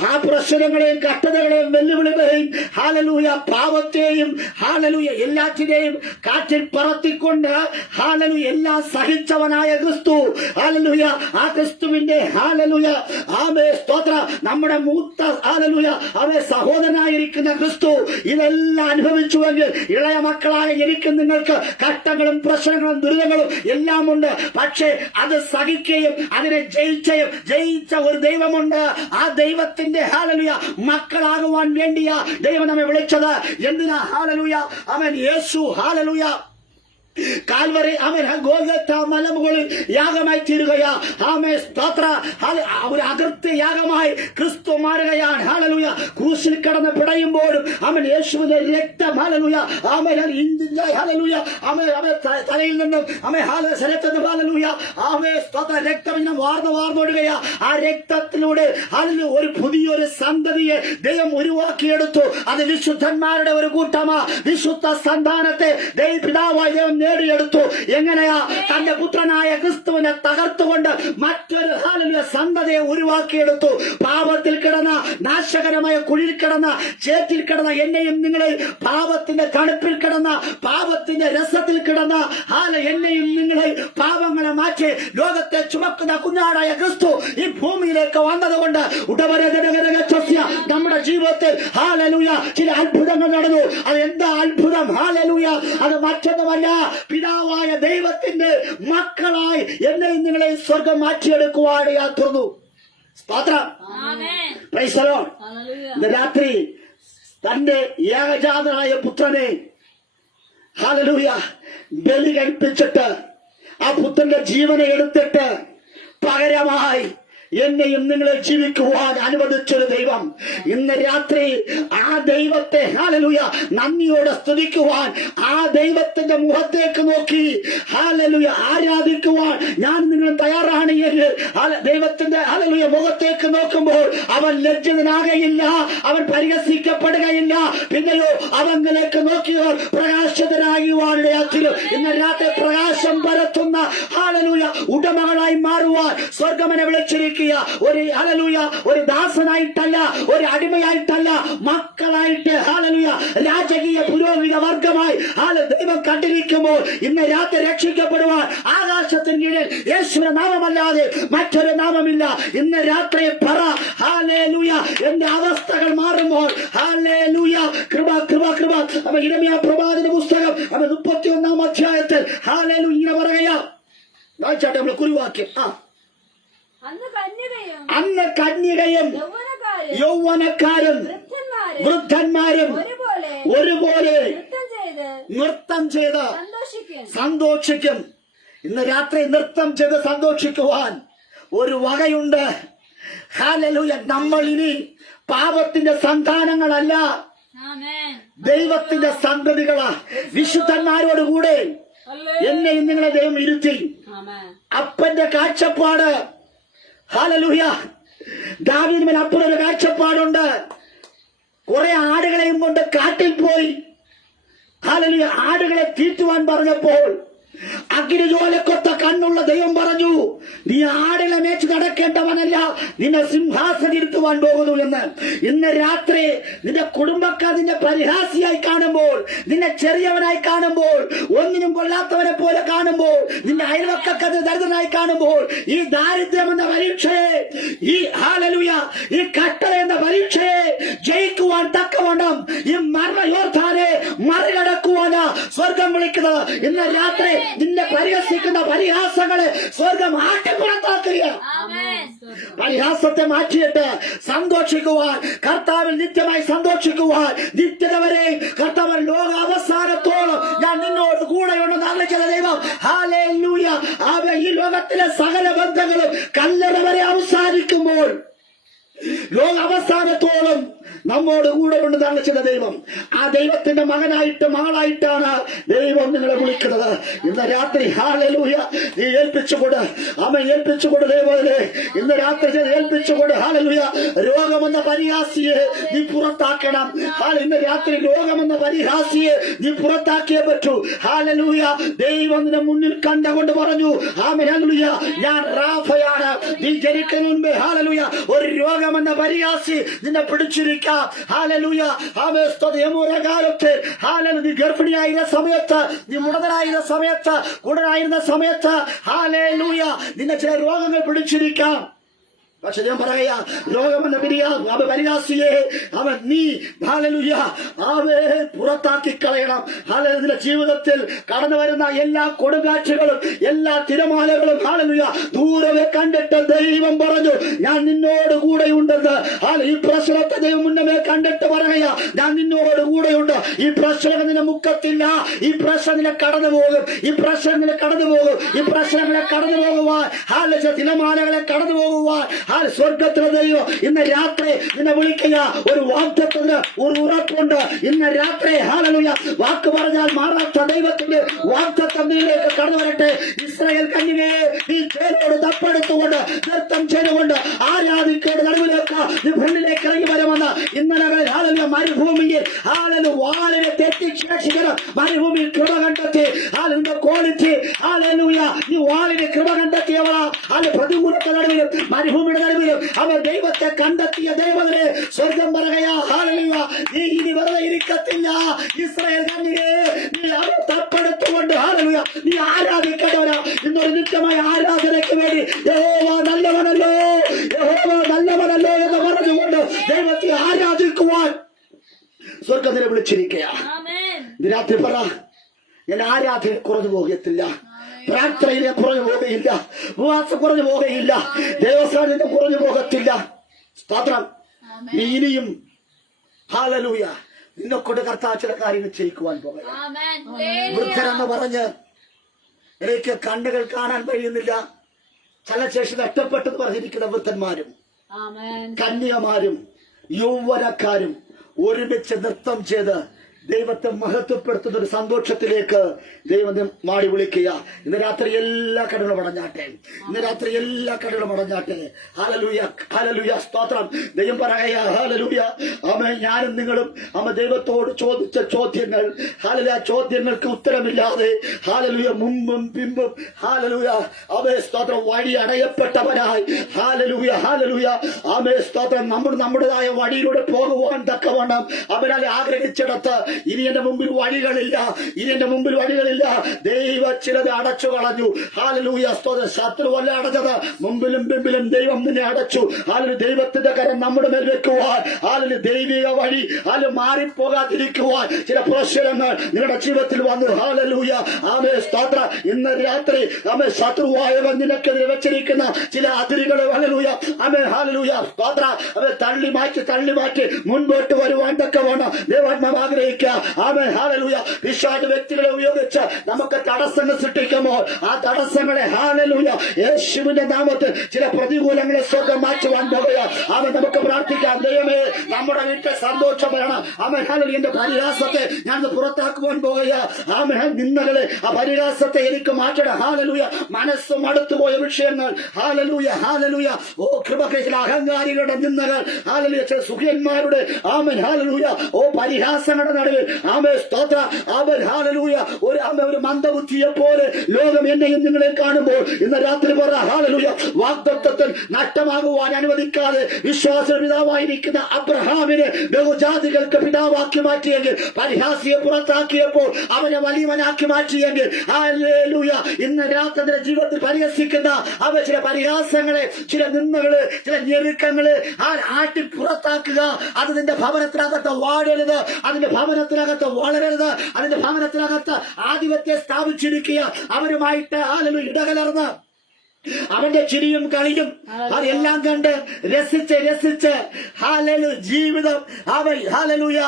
ആ പ്രശ്നങ്ങളെയും കഷ്ടതകളെയും വെല്ലുവിളികളെയും ഹല്ലേലൂയ പാപത്തെയും ഹല്ലേലൂയ എല്ലാറ്റിനെയും കാറ്റിൽ പറത്തിക്കൊണ്ട് ഹല്ലേലൂയ എല്ലാം സഹിച്ചവനായ ക്രിസ്തു ഹല്ലേലൂയ ആ ക്രിസ്തുവിന്റെ ഹല്ലേലൂയ ആമേ സ്തോത്ര നമ്മുടെ മൂത്ത ഹല്ലേലൂയ അവരെ സഹോദരനായിരിക്കുന്ന ക്രിസ്തു ഇതെല്ലാം അനുഭവിച്ചുവെങ്കിൽ ഇളയ മക്കളായ എനിക്ക് നിങ്ങൾക്ക് കഷ്ടങ്ങളും പ്രശ്നങ്ങളും ദുരിതങ്ങളും എല്ലാം ഉണ്ട്. പക്ഷേ അത് സഹിക്കുകയും അതിനെ ജയിച്ച ഒരു ദൈവമുണ്ട്. ആ ദൈവത്തിന്റെ ഹല്ലേലൂയ മക്കളാകുവാൻ വേണ്ടിയാ ദൈവം നമ്മെ വിളിച്ചത്. എന്തിനാ ഹല്ലേലൂയ അവൻ യേശു ഹല്ലേലൂയ കാൽവരി അവൻ ഗോൽഗോഥ മലമുകളിൽ യാഗമായി തീരുകയാ. ആമേ സ്തോത്ര. ഒരു അതിർത്തി യാഗമായി ക്രിസ്തു മാറുകയാണ്. ഹല്ലേലൂയ. ക്രൂശിൽ കിടന്ന് പിടയുമ്പോഴും അവൻ യേശുവിന്റെ രക്തം ഹല്ലേലൂയ ആമേ ഹല്ലേലൂയ ആമേ തലയിൽ നിന്നും ആമേ ശരീരത്തിൽ നിന്നും ഹല്ലേലൂയ ആമേ സ്തോത്ര രക്തം ഇങ്ങനെ വാർന്നൊടുകയാ. ആ രക്തത്തിലൂടെ ഹല്ലേലൂയ ഒരു പുതിയൊരു സന്തതിയെ ദൈവം ഉരുവാക്കിയെടുത്തു. അത് വിശുദ്ധന്മാരുടെ ഒരു കൂട്ടമാ. വിശുദ്ധ സന്താനത്തെ പിതാവായി ദൈവം നേടിയെടുത്തു. എങ്ങനെയാ? തന്റെ പുത്രനായ ക്രിസ്തുവിനെ തകർത്തുകൊണ്ട് മറ്റൊരു ഹല്ലേലൂയ സന്തതിയെ ഉരുവാക്കിയെടുത്തു. പാപത്തിൽ കിടന്ന നാശകരമായ കുഴിയിൽ കിടന്ന ചേറ്റിൽ കിടന്ന എന്നെയും നിങ്ങളെ പാപത്തിന്റെ തണുപ്പിൽ കിടന്ന പാപത്തിന്റെ രസത്തിൽ കിടന്ന എന്നെയും നിങ്ങളെ പാപങ്ങളെ മാറ്റി ലോകത്തെ ചുമക്കുന്ന കുഞ്ഞാടായ ക്രിസ്തു ഈ ഭൂമിയിലേക്ക് വന്നതുകൊണ്ട് നമ്മുടെ ജീവിതത്തിൽ ഹല്ലേലൂയ ചില അത്ഭുതങ്ങൾ നടന്നു. അത് എന്താ അത്ഭുതം? ഹല്ലേലൂയ അത് മറ്റൊന്നുമല്ല, പിതാവായ ദൈവത്തിന്റെ മക്കളായി എന്നെയും നിങ്ങളെ സ്വർഗം മാറ്റിയെടുക്കുവാണ് യാത്രന്നു. സ്തോത്രം. Price the Lord. ഇന്ന് രാത്രി തന്റെ ഏകജാതനായ പുത്രനെ ഹല്ലേലൂയ ബലി കഴിപ്പിച്ചിട്ട് ആ പുത്രന്റെ ജീവനെ എടുത്തിട്ട് പകരമായി എന്നെയും നിങ്ങളെ ജീവിക്കുവാൻ അനുവദിച്ചൊരു ദൈവം. ഇന്ന് രാത്രി ആ ദൈവത്തെ ഹല്ലേലൂയ നന്ദിയോടെ സ്തുതിക്കുവാൻ, ആ ദൈവത്തിന്റെ മുഖത്തേക്ക് നോക്കി ഹല്ലേലൂയ ആരാധിക്കുവാൻ ഞാൻ നിങ്ങൾ തയ്യാറാണ് എങ്കിൽ ദൈവത്തിന്റെ ഹല്ലേലൂയ മുഖത്തേക്ക് നോക്കുമ്പോൾ അവൻ ലജ്ജിതനാകയില്ല, അവൻ പരിഹസിക്കപ്പെടുകയില്ല. പിന്നെയോ അവങ്കിലേക്ക് നോക്കിയവർ പ്രകാശിതരാകുവാനിടയാക്കിലും ഇന്ന് രാത്രി പ്രകാശം പരത്തുന്ന ഹല്ലേലൂയ ഉടമകളായി മാറുവാൻ സ്വർഗമനെ വിളിച്ചിരിക്കും. ഒരു ഹല്ലേലൂയ ഒരു ദാസനായിട്ടല്ല, ഒരു അടിമയായിട്ടല്ല, മക്കളായിട്ട് ഹല്ലേലൂയ രാജകീയ പുരോഹിത വർഗമായി ദൈവം കണ്ടിരിക്കുമ്പോൾ ഇന്ന് രാത്രി രക്ഷിക്കപ്പെടുവാൻ ആകാശത്തിന് കീഴിൽ യേശുവിന്റെ നാമമല്ലാതെ മറ്റൊരു നാമമില്ല. ഇന്ന് രാത്രി പറ ഹല്ലേലൂയ. എന്റെ അവസ്ഥകൾ മാറുമ്പോൾ ഹല്ലേലൂയ കൃപ കൃപ കൃപ. യിരെമ്യാ പ്രവാചക പുസ്തകം 31-ാം അധ്യായത്തിൽ ഹല്ലേലൂയ ഇങ്ങനെ പറയുക. വായിച്ചാട്ടെ നമ്മൾ കുരുവാക്യം. അന്ന് കന്യകയും യൗവനക്കാരും വൃദ്ധന്മാരും ഒരുപോലെ നൃത്തം ചെയ്ത് സന്തോഷിക്കും. ഇന്ന് രാത്രി നൃത്തം ചെയ്ത് സന്തോഷിക്കുവാൻ ഒരു വകയുണ്ട്. ഹല്ലേലൂയ. നമ്മൾ ഇനി പാപത്തിന്റെ സന്താനങ്ങളല്ല, ദൈവത്തിന്റെ സന്തതികളാ. വിശുദ്ധന്മാരോടുകൂടെ എന്നെയും നിങ്ങളെ ദൈവം ഇരുത്തി. അപ്പന്റെ കാഴ്ചപ്പാട് ഹല്ലേലൂയ ദാവീദിന് അപ്പുറം ഒരു കാഴ്ചപ്പാടുണ്ട്. കുറെ ആടുകളെയും കൊണ്ട് കാട്ടിൽ പോയി ഹല്ലേലൂയ ആടുകളെ തീറ്റുവാൻ പറഞ്ഞപ്പോൾ അഗ്നിജ്വാലക്കൊത്ത കണ്ണുള്ള ദൈവം പറഞ്ഞു, നീ ആടുകളെ മേച്ച് നടക്കേണ്ടവനല്ല, നിന്നെ സിംഹാസനം ഇരുത്തുവാൻ പോകുന്നു എന്ന്. ഇന്ന് രാത്രി നിന്റെ കുടുംബക്കാർ നിന്നെ പരിഹാസിയായി കാണുമ്പോൾ, നിന്നെ ചെറിയവനായി കാണുമ്പോൾ, ഒന്നിനും കൊള്ളാത്തവനെ പോലെ കാണുമ്പോൾ, നിന്റെ അയൽവക്കക്കാർ ദരിദ്രനായി കാണുമ്പോൾ, ഈ ദാരിദ്ര്യം എന്ന പരീക്ഷയെ, ഈ ഹല്ലേലൂയ ഈ കഷ്ടത എന്ന പരീക്ഷയെ ജയിക്കുവാൻ തക്കവണ്ണം ഈ മരണയോദ്ധാനെ മറികടക്കുവാനാ സ്വർഗം വിളിക്കുന്നത്. ഇന്ന് രാത്രി നിന്നെ പരിഹസിക്കുന്ന പരിഹാസങ്ങളെ സ്വർഗം ആട്ടിപ്പുറത്താക്കുക. പരിഹാസത്തെ മാറ്റിയിട്ട് സന്തോഷിക്കുവാൻ, കർത്താവിൽ നിത്യമായി സന്തോഷിക്കുവാൻ, നിത്യത വരെ കർത്താവ് ലോക അവസാനത്തോളം ഞാൻ നിന്നോട് കൂടെയുണ്ടെന്ന് അറിയിച്ച ദൈവം ഹല്ലേലൂയ. ഈ ലോകത്തിലെ സകല ബന്ധങ്ങളും കല്ലറ വരെ അവസാനിക്കുമ്പോൾ ലോക അവസാനത്തോളം നമ്മോട് കൂടെ ഉണ്ടെന്നാണ് ചില ദൈവം. ആ ദൈവത്തിന്റെ മകനായിട്ട് മകളായിട്ടാണ് ദൈവം നിങ്ങളെ വിളിക്കുന്നത്. ഇന്ന് രാത്രി ഹല്ലേലൂയ നീ ഏൽപ്പിച്ചുകൊണ്ട് ഏൽപ്പിച്ചുകൊണ്ട് ദൈവത്തിലെ ഇന്ന് രാത്രി ഏൽപ്പിച്ചുകൊണ്ട് ഹല്ലേലൂയ രോഗമെന്ന പരിഹാസിയെ നീ പുറത്താക്കണം. ഇന്ന് രാത്രി രോഗമെന്ന പരിഹാസിയെ നീ പുറത്താക്കിയേ പറ്റൂ. ഹല്ലേലൂയ ദൈവം നിന്റെ മുന്നിൽ കണ്ടുകൊണ്ട് പറഞ്ഞു ഹല്ലേലൂയ ഞാൻ റാഫയാണ്. നീ ജനിക്കുന്നതിന് മുൻപേ ഹല്ലേലൂയ ഒരു രോഗമെന്ന പരിഹാസി നിന്നെ പിടിച്ചിരിക്കാം. ഹല്ലേലൂയ കാലത്ത് നീ ഗർഭിണിയായിരുന്ന സമയത്ത്, നീ മുടനായിരുന്ന സമയത്ത്, കുടനായിരുന്ന സമയത്ത് ഹല്ലേലൂയ നിന്നെ ചില രോഗങ്ങൾ പിടിച്ചിരിക്കാം. പക്ഷെ ഞാൻ പറയാ രോഗമെന്ന പരിഹാസിയെ നീ ഹല്ലേലൂയ പുറത്താക്കി കളയണം. ഹല്ലേലൂയ ജീവിതത്തിൽ കടന്നു വരുന്ന എല്ലാ കൊടുങ്കാറ്റുകളും എല്ലാ തിരമാലകളും ഹല്ലേലൂയ ദൂരവെ കണ്ടിട്ട് ദൈവം പറഞ്ഞു ഞാൻ നിന്നോട് കൂടെയുണ്ടെന്ന്. ഈ പ്രശ്നത്തെ ദൈവം മുന്നമേ കണ്ടിട്ട് പറയാ ഞാൻ നിന്നോട് കൂടെയുണ്ട്. ഈ പ്രശ്നം നിന്നെ മുക്കത്തില്ല. ഈ പ്രശ്നം നിന്നെ കടന്നു പോകും. ഈ പ്രശ്നം നിന്നെ കടന്നു പോകും. ഈ പ്രശ്നങ്ങളെ കടന്നു പോകുവാൻ ഹല്ലേലൂയ തിരമാലകളെ കടന്നു പോകുവാൻ സ്വർഗത്തിലെ ദൈവം ഇന്ന് രാത്രി നിന്നെ വിളിക്കുക. ഒരു വാഗ്ദത്തത്തിന് ഒരു ഉറപ്പുണ്ട്. ഇന്ന് രാത്രി ഹല്ലേലൂയ വാക്ക് പറഞ്ഞാൽ മാറാത്ത ദൈവത്തിന്റെ വാഗ്ദത്തം നിന്നിലേക്ക് കടന്നു വരട്ടെ. ഇസ്രായേൽ കന്യകയെ നീ ചേരോട് തപ്പെടുത്തുകൊണ്ട് നൃത്തം ചെയ്തുകൊണ്ട് ആരാധിക്കയുടെ നടുവിലേക്ക് നീ ഭൂമിയിലേക്ക് ഇറങ്ങി വരുമെന്ന് ഇന്നലെ ഹല്ലേലൂയ മരുഭൂമിയിൽ ഹല്ലേലൂയ വാളിനെ തെറ്റിശേഷിക്കണം. മരുഭൂമിയിൽ കൃപ കണ്ടെത്തി ഹല്ലേലൂയ ക്വാളിറ്റി ഹല്ലേലൂയ നീ വാളിനെ കൃപ കണ്ടെത്തിയവളാ. പ്രതികൂലത്തെ നടുവിലും മരുഭൂമിയുടെ നടുവിലും അവർ ദൈവത്തെ കണ്ടെത്തിയ ദൈവത്തിലെ സ്വർഗം പറയുകയാ ഹല്ലേലൂയ നീ ഇനി വെറുതെ ഇരിക്കത്തില്ല. ഇസ്രായേൽ കന്യകയെ നീ തപ്പെടുത്തുകൊണ്ട് ഹല്ലേലൂയ നീ ആരാധിക്കേണ്ടവരാ. ഇന്നൊരു നിത്യമായ ആരാധനയ്ക്ക് വേണ്ടി യഹോവ നല്ലവനല്ലോ, യഹോവ നല്ലവനല്ലോ എന്ന് പറഞ്ഞുകൊണ്ട് ദൈവത്തെ ആരാധിക്കുവാൻ സ്വർഗത്തിനെ വിളിച്ചിരിക്കുക. രാത്രി പറ ഞാൻ ആരാധന കുറഞ്ഞു പോകത്തില്ല, പ്രാർത്ഥനയിലെ കുറഞ്ഞു പോകുകയില്ല, ഉപവാസം കുറഞ്ഞു പോകുകയില്ല, ദേവസ്ഥാനത്തിന്റെ കുറഞ്ഞു പോകത്തില്ല. സ്തോത്രം. നീ ഇനിയും ഹല്ലേലൂയ നിന്നെക്കൊണ്ട് കർത്താവ് ചില കാര്യങ്ങൾ ചെയ്യിക്കുവാൻ പോകുക. വൃദ്ധരെന്ന് പറഞ്ഞ് എനിക്ക് കണ്ണുകൾ കാണാൻ കഴിയുന്നില്ല, ചലശേഷി നഷ്ടപ്പെട്ടെന്ന് പറഞ്ഞിരിക്കുന്ന വൃദ്ധന്മാരും കന്യകമാരും യൗവനക്കാരും ഒരുമിച്ച് നൃത്തം ചെയ്ത് ദൈവത്തെ മഹത്വപ്പെടുത്തുന്ന ഒരു സന്തോഷത്തിലേക്ക് ദൈവത്തെ മാടി വിളിക്കുക. ഇന്ന് രാത്രി എല്ലാ കടകളും അടഞ്ഞാട്ടെ. ഇന്ന് രാത്രി എല്ലാ കടകളും അടഞ്ഞാട്ടെ. ഹല്ലേലൂയ ഹല്ലേലൂയ സ്തോത്രം. ദൈവം പറയുക ഹല്ലേലൂയ ഞാനും നിങ്ങളും ദൈവത്തോട് ചോദിച്ച ചോദ്യങ്ങൾ ഹല്ലേലൂയ ചോദ്യങ്ങൾക്ക് ഉത്തരമില്ലാതെ ഹല്ലേലൂയ മുമ്പും പിമ്പും ഹല്ലേലൂയ സ്തോത്രം വഴി അടയപ്പെട്ടവനായി ഹല്ലേലൂയ ഹല്ലേലൂയ സ്തോത്രം നമ്മുടേതായ വഴിയിലൂടെ പോകുവാൻ തക്കവണ്ണം അവരാൽ ആഗ്രഹിച്ചിടത്ത് ഇനി എന്റെ മുമ്പിൽ വഴികളില്ല, ഇനി എന്റെ മുമ്പിൽ വഴികളില്ല. ദൈവം ചിലത് അടച്ചു കളഞ്ഞു. ഹല്ലേലൂയ സ്തോത്രം. ശത്രുവല്ല അടച്ചത്, മുമ്പിലും പിമ്പിലും ദൈവം നിന്നെ അടച്ചു. ഹല്ലേലൂയ ദൈവത്തിന്റെ കരം നമ്മുടെ മേൽ വെക്കുവാൻ ഹല്ലേലൂയ ദൈവിക വഴി ഹല്ലേലൂയ മാറിപ്പോകാതിരിക്കുവാൻ ചില പ്രശ്നങ്ങൾ നിങ്ങളുടെ ജീവിതത്തിൽ വന്നു. ഹല്ലേലൂയ സ്തോത്രം. ഇന്ന് രാത്രി ശത്രുവായവൻ നിനക്കെതിരെ വെച്ചിരിക്കുന്ന ചില അതിരുകൾ ഹല്ലേലൂയ ഹല്ലേലൂയ സ്തോത്രം തള്ളി മാറ്റി മുൻപോട്ട് വരുവാൻ തക്കവണ്ണം ദൈവാത്മാവ് ആഗ്രഹിക്കുക. ഹല്ലേലൂയ പിശാച് വ്യക്തികളെ ഉപയോഗിച്ച് നമുക്ക് തടസ്സങ്ങൾ സൃഷ്ടിക്കുമ്പോൾ ആ തടസ്സങ്ങളെ ഹല്ലേലൂയ യേശുവിന്റെ നാമത്തിൽ ചില പ്രതികൂലങ്ങളെ സ്വർഗ്ഗം മാറ്റുവാൻ പോകുക. നമുക്ക് പ്രാർത്ഥിക്കാം. ദൈവമേ നമ്മുടെ വീട്ടിൽ സന്തോഷം വേണം. ഹല്ലേലൂയ എന്റെ പരിഹാസത്തെ ഞാൻ പുറത്താക്കുവാൻ പോകുക. നിന്നകളെ ആ പരിഹാസത്തെ എനിക്ക് മാറ്റണം. ഹല്ലേലൂയ മനസ്സ് മടുത്തുപോയ വിഷയങ്ങൾ ഹല്ലേലൂയ ഹല്ലേലൂയ കൃപകേശിലെ അഹങ്കാരികളുടെ നിന്നകൾ ഹല്ലേലൂയ ചില സുഖ്യന്മാരുടെ ഹല്ലേലൂയ പരിഹാസങ്ങളുടെ നടുവിൽ സ്തോത്രം ഹല്ലേലൂയ ഒരു മന്ദബുദ്ധിയെ പോലെ ലോകം എന്നെയും നിങ്ങളെ കാണുമ്പോൾ ഇന്ന് രാത്രി പറ ഹല്ലേലൂയ വാഗ്ദത്തത്തിൽ നഷ്ടമാകുവാൻ അനുവദിക്കാതെ വിശ്വാസ പിതാവായിരിക്കുന്ന അബ്രഹാമിനെ ബഹുജാതികൾക്ക് പിതാവാക്കി മാറ്റിയെങ്കിൽ, പരിഹാസിയെ പുറത്താക്കിയപ്പോൾ അവനെ വലിയവനാക്കി മാറ്റിയെങ്കിൽ ഹല്ലേലൂയ ഇന്ന് രാത്രി ജീവിതത്തിൽ പരിഹസിക്കുന്ന ചില പരിഹാസങ്ങളെ, ചില നിന്ദകള്, ചില ഞെരുക്കങ്ങള് ആട്ടി പുറത്താക്കുക. അത് നിന്റെ ഭവനത്തിനകത്ത് വാഴരുത്, അതിന്റെ ഭവനത്തിനകത്ത് വളരരുത്, അതിന്റെ ഭവനത്തിനകത്ത് ആധിപത്യം സ്ഥാപിച്ചിരിക്കുക. അവരുമായിട്ട് ഇടകലർന്ന് അവന്റെ ചിരിയും കളിയും അതെല്ലാം കണ്ട് രസിച്ച് ഹാലലു ജീവിതം അവൻ ഹാലലൂയ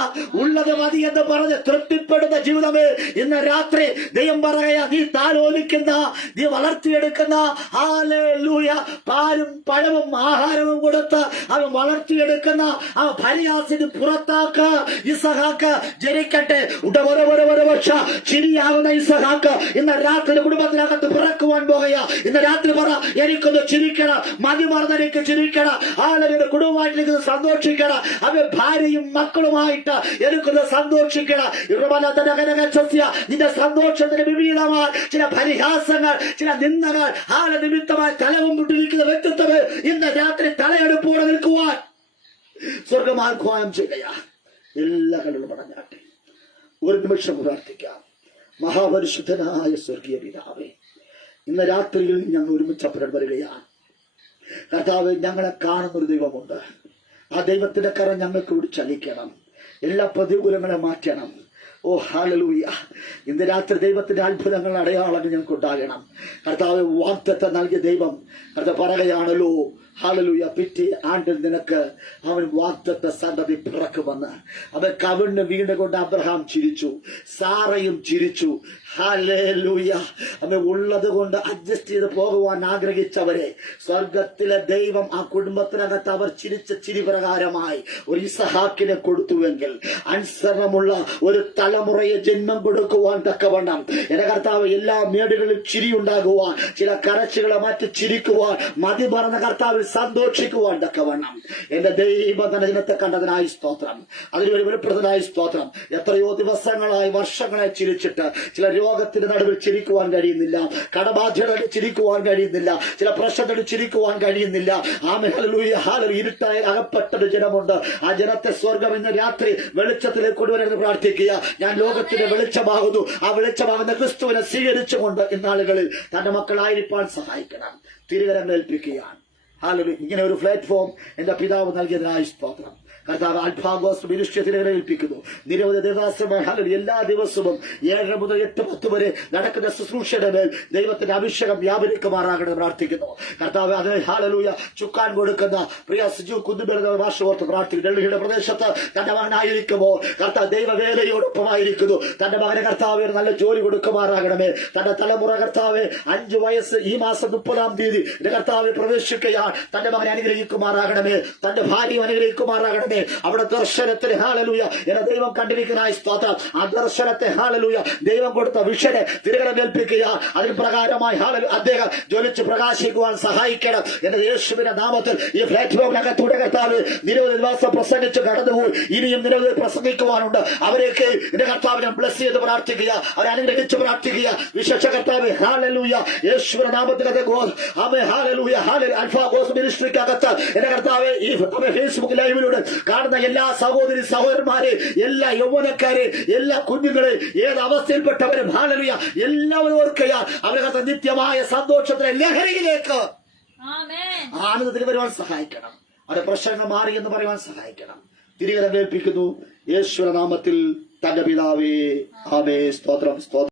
ഉള്ളത് മതി എന്ന് പറഞ്ഞ് തൃപ്തിപ്പെടുന്ന ജീവിതമേ ഇന്ന് രാത്രി ദൈവം പറയുക, നീ താലോലിക്കുന്ന, നീ വളർത്തിയെടുക്കുന്ന ഹാലലൂയ പാലും പഴവും ആഹാരവും കൊടുത്ത് അവൻ വളർത്തിയെടുക്കുന്ന ആ പരിഹാസിന് പുറത്താക്ക് ഇസഹാക്ക് ജനിക്കട്ടെ. ഉടവരവരവരവക്ഷ ചിരിയാകുന്ന ഇസഹാക്ക് ഇന്ന് രാത്രി കുടുംബത്തിനകത്ത് പിറക്കുവാൻ പോകുക. ഇന്ന് രാത്രി പറ, എനിക്കൊന്ന് ചിരിക്കണം, മതിമറന്ന് എനിക്ക് ചിരിക്കണം, ആളുകളുടെ കുടുംബമായിട്ട് സന്തോഷിക്കണം, അവൻ ഭാര്യയും മക്കളുമായിട്ട് എനിക്കൊന്ന് സന്തോഷിക്കണം. നിന്റെ സന്തോഷത്തിന് വിപരീതമായ ചില പരിഹാസങ്ങൾ, ചില നിന്ദകൾ, ആല നിമിത്തമായി തലവും മുട്ടിരിക്കുന്ന വ്യക്തിത്വം ഇന്ന് രാത്രി തലയെടുപ്പോടെ നിൽക്കുവാൻ സ്വർഗമാഹ്വാനം ചെയ്യുക. എല്ലാ കണ്ണുകളും പടഞ്ഞാട്ടെ. ഒരു നിമിഷം പ്രാർത്ഥിക്കാം. മഹാപരിശുദ്ധനായ സ്വർഗീയ പിതാവേ, ഇന്ന് രാത്രിയിൽ ഞങ്ങൾ ഒരുമിച്ച് അപ്പുറം വരികയാണ്. കർത്താവ്, ഞങ്ങളെ കാണുന്നൊരു ദൈവമുണ്ട്. ആ ദൈവത്തിന്റെ കരം ഞങ്ങൾക്ക് കൂടി ചലിക്കണം. എല്ലാ പ്രതികൂലങ്ങളെ മാറ്റണം. ഓ ഹല്ലേലൂയ. ഇന്ന് രാത്രി ദൈവത്തിന്റെ അത്ഭുതങ്ങൾ അടയാളങ്ങൾ ഞങ്ങൾക്ക് ഉണ്ടാകണം. കർത്താവ്, വാഗ്ദത്തം നൽകിയ ദൈവം കർത്താവ് പറയുകയാണല്ലോ, ഹല്ലേലൂയ, പിറ്റേ ആണ്ടിൽ നിനക്ക് അവൻ വാഗ്ദത്ത സന്തതി പിറക്കുമെന്ന്. അവൻ കവിണ്ണ് വീണ്ടുകൊണ്ട് അബ്രഹാം ചിരിച്ചു, സാറയും ചിരിച്ചു. ഹല്ലേലൂയ. അവൻ ഉള്ളത് കൊണ്ട് അഡ്ജസ്റ്റ് ചെയ്ത് പോകുവാൻ ആഗ്രഹിച്ചവരെ സ്വർഗത്തിലെ ദൈവം ആ കുടുംബത്തിനകത്ത് അവർ ചിരിച്ച ചിരി പ്രകാരമായി ഒരു ഇസഹാക്കിനെ കൊടുത്തുവെങ്കിൽ അനുസരണമുള്ള ഒരു തലമുറയെ ജന്മം കൊടുക്കുവാൻ തക്കവണ്ണം എന്റെ കർത്താവ് എല്ലാ മേടുകളിൽ ചിരി ഉണ്ടാകുവാൻ, ചില കരച്ചുകളെ മാറ്റി ചിരിക്കുവാൻ, മതി മറന്ന കർത്താവിൽ സന്തോഷിക്കുവാൻ തക്കവണ്ണം എന്റെ ദൈവജനത്തെ കണ്ടതിനായി സ്തോത്രം. അതിനൊരു വെളിപ്പെടുത്തലായി സ്തോത്രം. എത്രയോ ദിവസങ്ങളായി വർഷങ്ങളായി ചിരിച്ചിട്ട് ചില രോഗത്തിന്റെ നടുവിൽ ചിരിക്കുവാൻ കഴിയുന്നില്ല, കടബാധ്യതകളിൽ ചിരിക്കുവാൻ കഴിയുന്നില്ല, ചില പ്രശ്നങ്ങളിൽ ചിരിക്കുവാൻ കഴിയുന്നില്ല. Hallelujah, hallelujah. ഇരുട്ടായി അകപ്പെട്ടൊരു ജനമുണ്ട്. ആ ജനത്തെ സ്വർഗം ഇന്ന് രാത്രി വെളിച്ചത്തിലേക്ക് കൊണ്ടുവരുന്നത് പ്രാർത്ഥിക്കുക. ഞാൻ ലോകത്തിന്റെ വെളിച്ചമാകുന്നു. ആ വെളിച്ചമാകുന്ന ക്രിസ്തുവിനെ സ്വീകരിച്ചുകൊണ്ട് ഇന്നാളുകളിൽ തന്റെ മക്കളായിരിക്കാൻ സഹായിക്കണം. തിരുകരം ഏൽപ്പിക്കുകയാണ്. ഹല്ലേലൂയ. ഇങ്ങനെ ഒരു പ്ലാറ്റ്ഫോം എന്റെ പിതാവ് നൽകിയതിനായി സ്തോത്രം. കർത്താവ് അൽഫാഗോസ് മിനിസ്ട്രിയെ ഏൽപ്പിക്കുന്നു. നിരവധി ദേവദാസന്മാർ എല്ലാ ദിവസവും 7 മുതൽ 8-10 വരെ നടക്കുന്ന ശുശ്രൂഷയുടെ മേൽ ദൈവത്തിന്റെ അഭിഷേകം വ്യാപരിക്കുമാറാകണമെന്ന് പ്രാർത്ഥിക്കുന്നു. കർത്താവ് അതിന് ഹല്ലേലൂയ ചുക്കാൻ കൊടുക്കുന്ന പ്രിയ സിജു കുന്നുബെറുന്ന ഭാഷ ഓർത്ത് പ്രാർത്ഥിക്കുന്നു. ഡൽഹിയുടെ പ്രദേശത്ത് തന്റെ മകനായിരിക്കുമ്പോൾ കർത്താവ് ദൈവവേലയോടൊപ്പമായിരിക്കുന്നു. തന്റെ മകനെ കർത്താവ് ഒരു നല്ല ജോലി കൊടുക്കുമാറാകണമേ. തന്റെ തലമുറ കർത്താവ് 5 വയസ്സ് ഈ മാസം 30-ാം തീയതി കർത്താവ് പ്രവേശിക്കുകയാണ്. തന്റെ മകനെ അനുഗ്രഹിക്കുമാറാകണമേ. തന്റെ ഭാര്യയും അനുഗ്രഹിക്കുമാറാകണമേ. അവിടെ ദർശനത്തിന് ഹല്ലേലൂയ എന്ന ദൈവം കണ്ടിരിക്കുന്നതായി സ്തോത്രം. ആ ദർശനത്തെ ഹല്ലേലൂയ ദൈവം കൊടുത്ത വിഷനെ തിരുകരം ഏൽപ്പിക്കുക. അതിന് പ്രകാരമായി ഹല്ലേലൂയ അദ്ദേഹം ജ്വലിച്ച് പ്രകാശിക്കുവാൻ സഹായിക്കണം എന്ന യേശുവിന്റെ നാമത്തിൽ ഈ പ്ലാറ്റ്ഫോമിനകത്തൂടെ കർത്താവ് നിരവധി ദിവസം പ്രസംഗിച്ച് കടന്നുപോയി. ഇനിയും നിരവധി പ്രസംഗിക്കുവാനുണ്ട്. അവരെയൊക്കെ എന്റെ കർത്താവിനെ ബ്ലസ് ചെയ്ത് പ്രാർത്ഥിക്കുക, അവരെ അനുഗ്രഹിച്ച് പ്രാർത്ഥിക്കുക. വിശേഷ കർത്താവ് ഹല്ലേലൂയ യേശുവിന്റെ നാമത്തിനകത്ത് ഹല്ലേലൂയ ഹല്ലേലൂയ അൽഫാഗോസ് മിനിസ്ട്രിക്കകത്ത് എന്റെ കർത്താവ് ഈ ഫേസ്ബുക്ക് ലൈവിലൂടെ കാണുന്ന എല്ലാ സഹോദരി സഹോദരന്മാരെ, എല്ലാ യൗവനക്കാരെ, എല്ലാ കുഞ്ഞുങ്ങളെ, ഏത് അവസ്ഥയിൽപ്പെട്ടവരും ഹല്ലേലൂയ എല്ലാവരും ഓർക്കുക. അവരകത്ത് നിത്യമായ സന്തോഷത്തിന്റെ ലഹരിയിലേക്ക് ആനന്ദത്തിന് വരുവാൻ സഹായിക്കണം. അവരുടെ പ്രശ്നങ്ങൾ മാറി എന്ന് പറയുവാൻ സഹായിക്കണം. തിരികെ ഏൽപ്പിക്കുന്നു യേശുവിന്റെ നാമത്തിൽ തന്റെ പിതാവേ. ആമേൻ. സ്തോത്രം, സ്തോത്രം.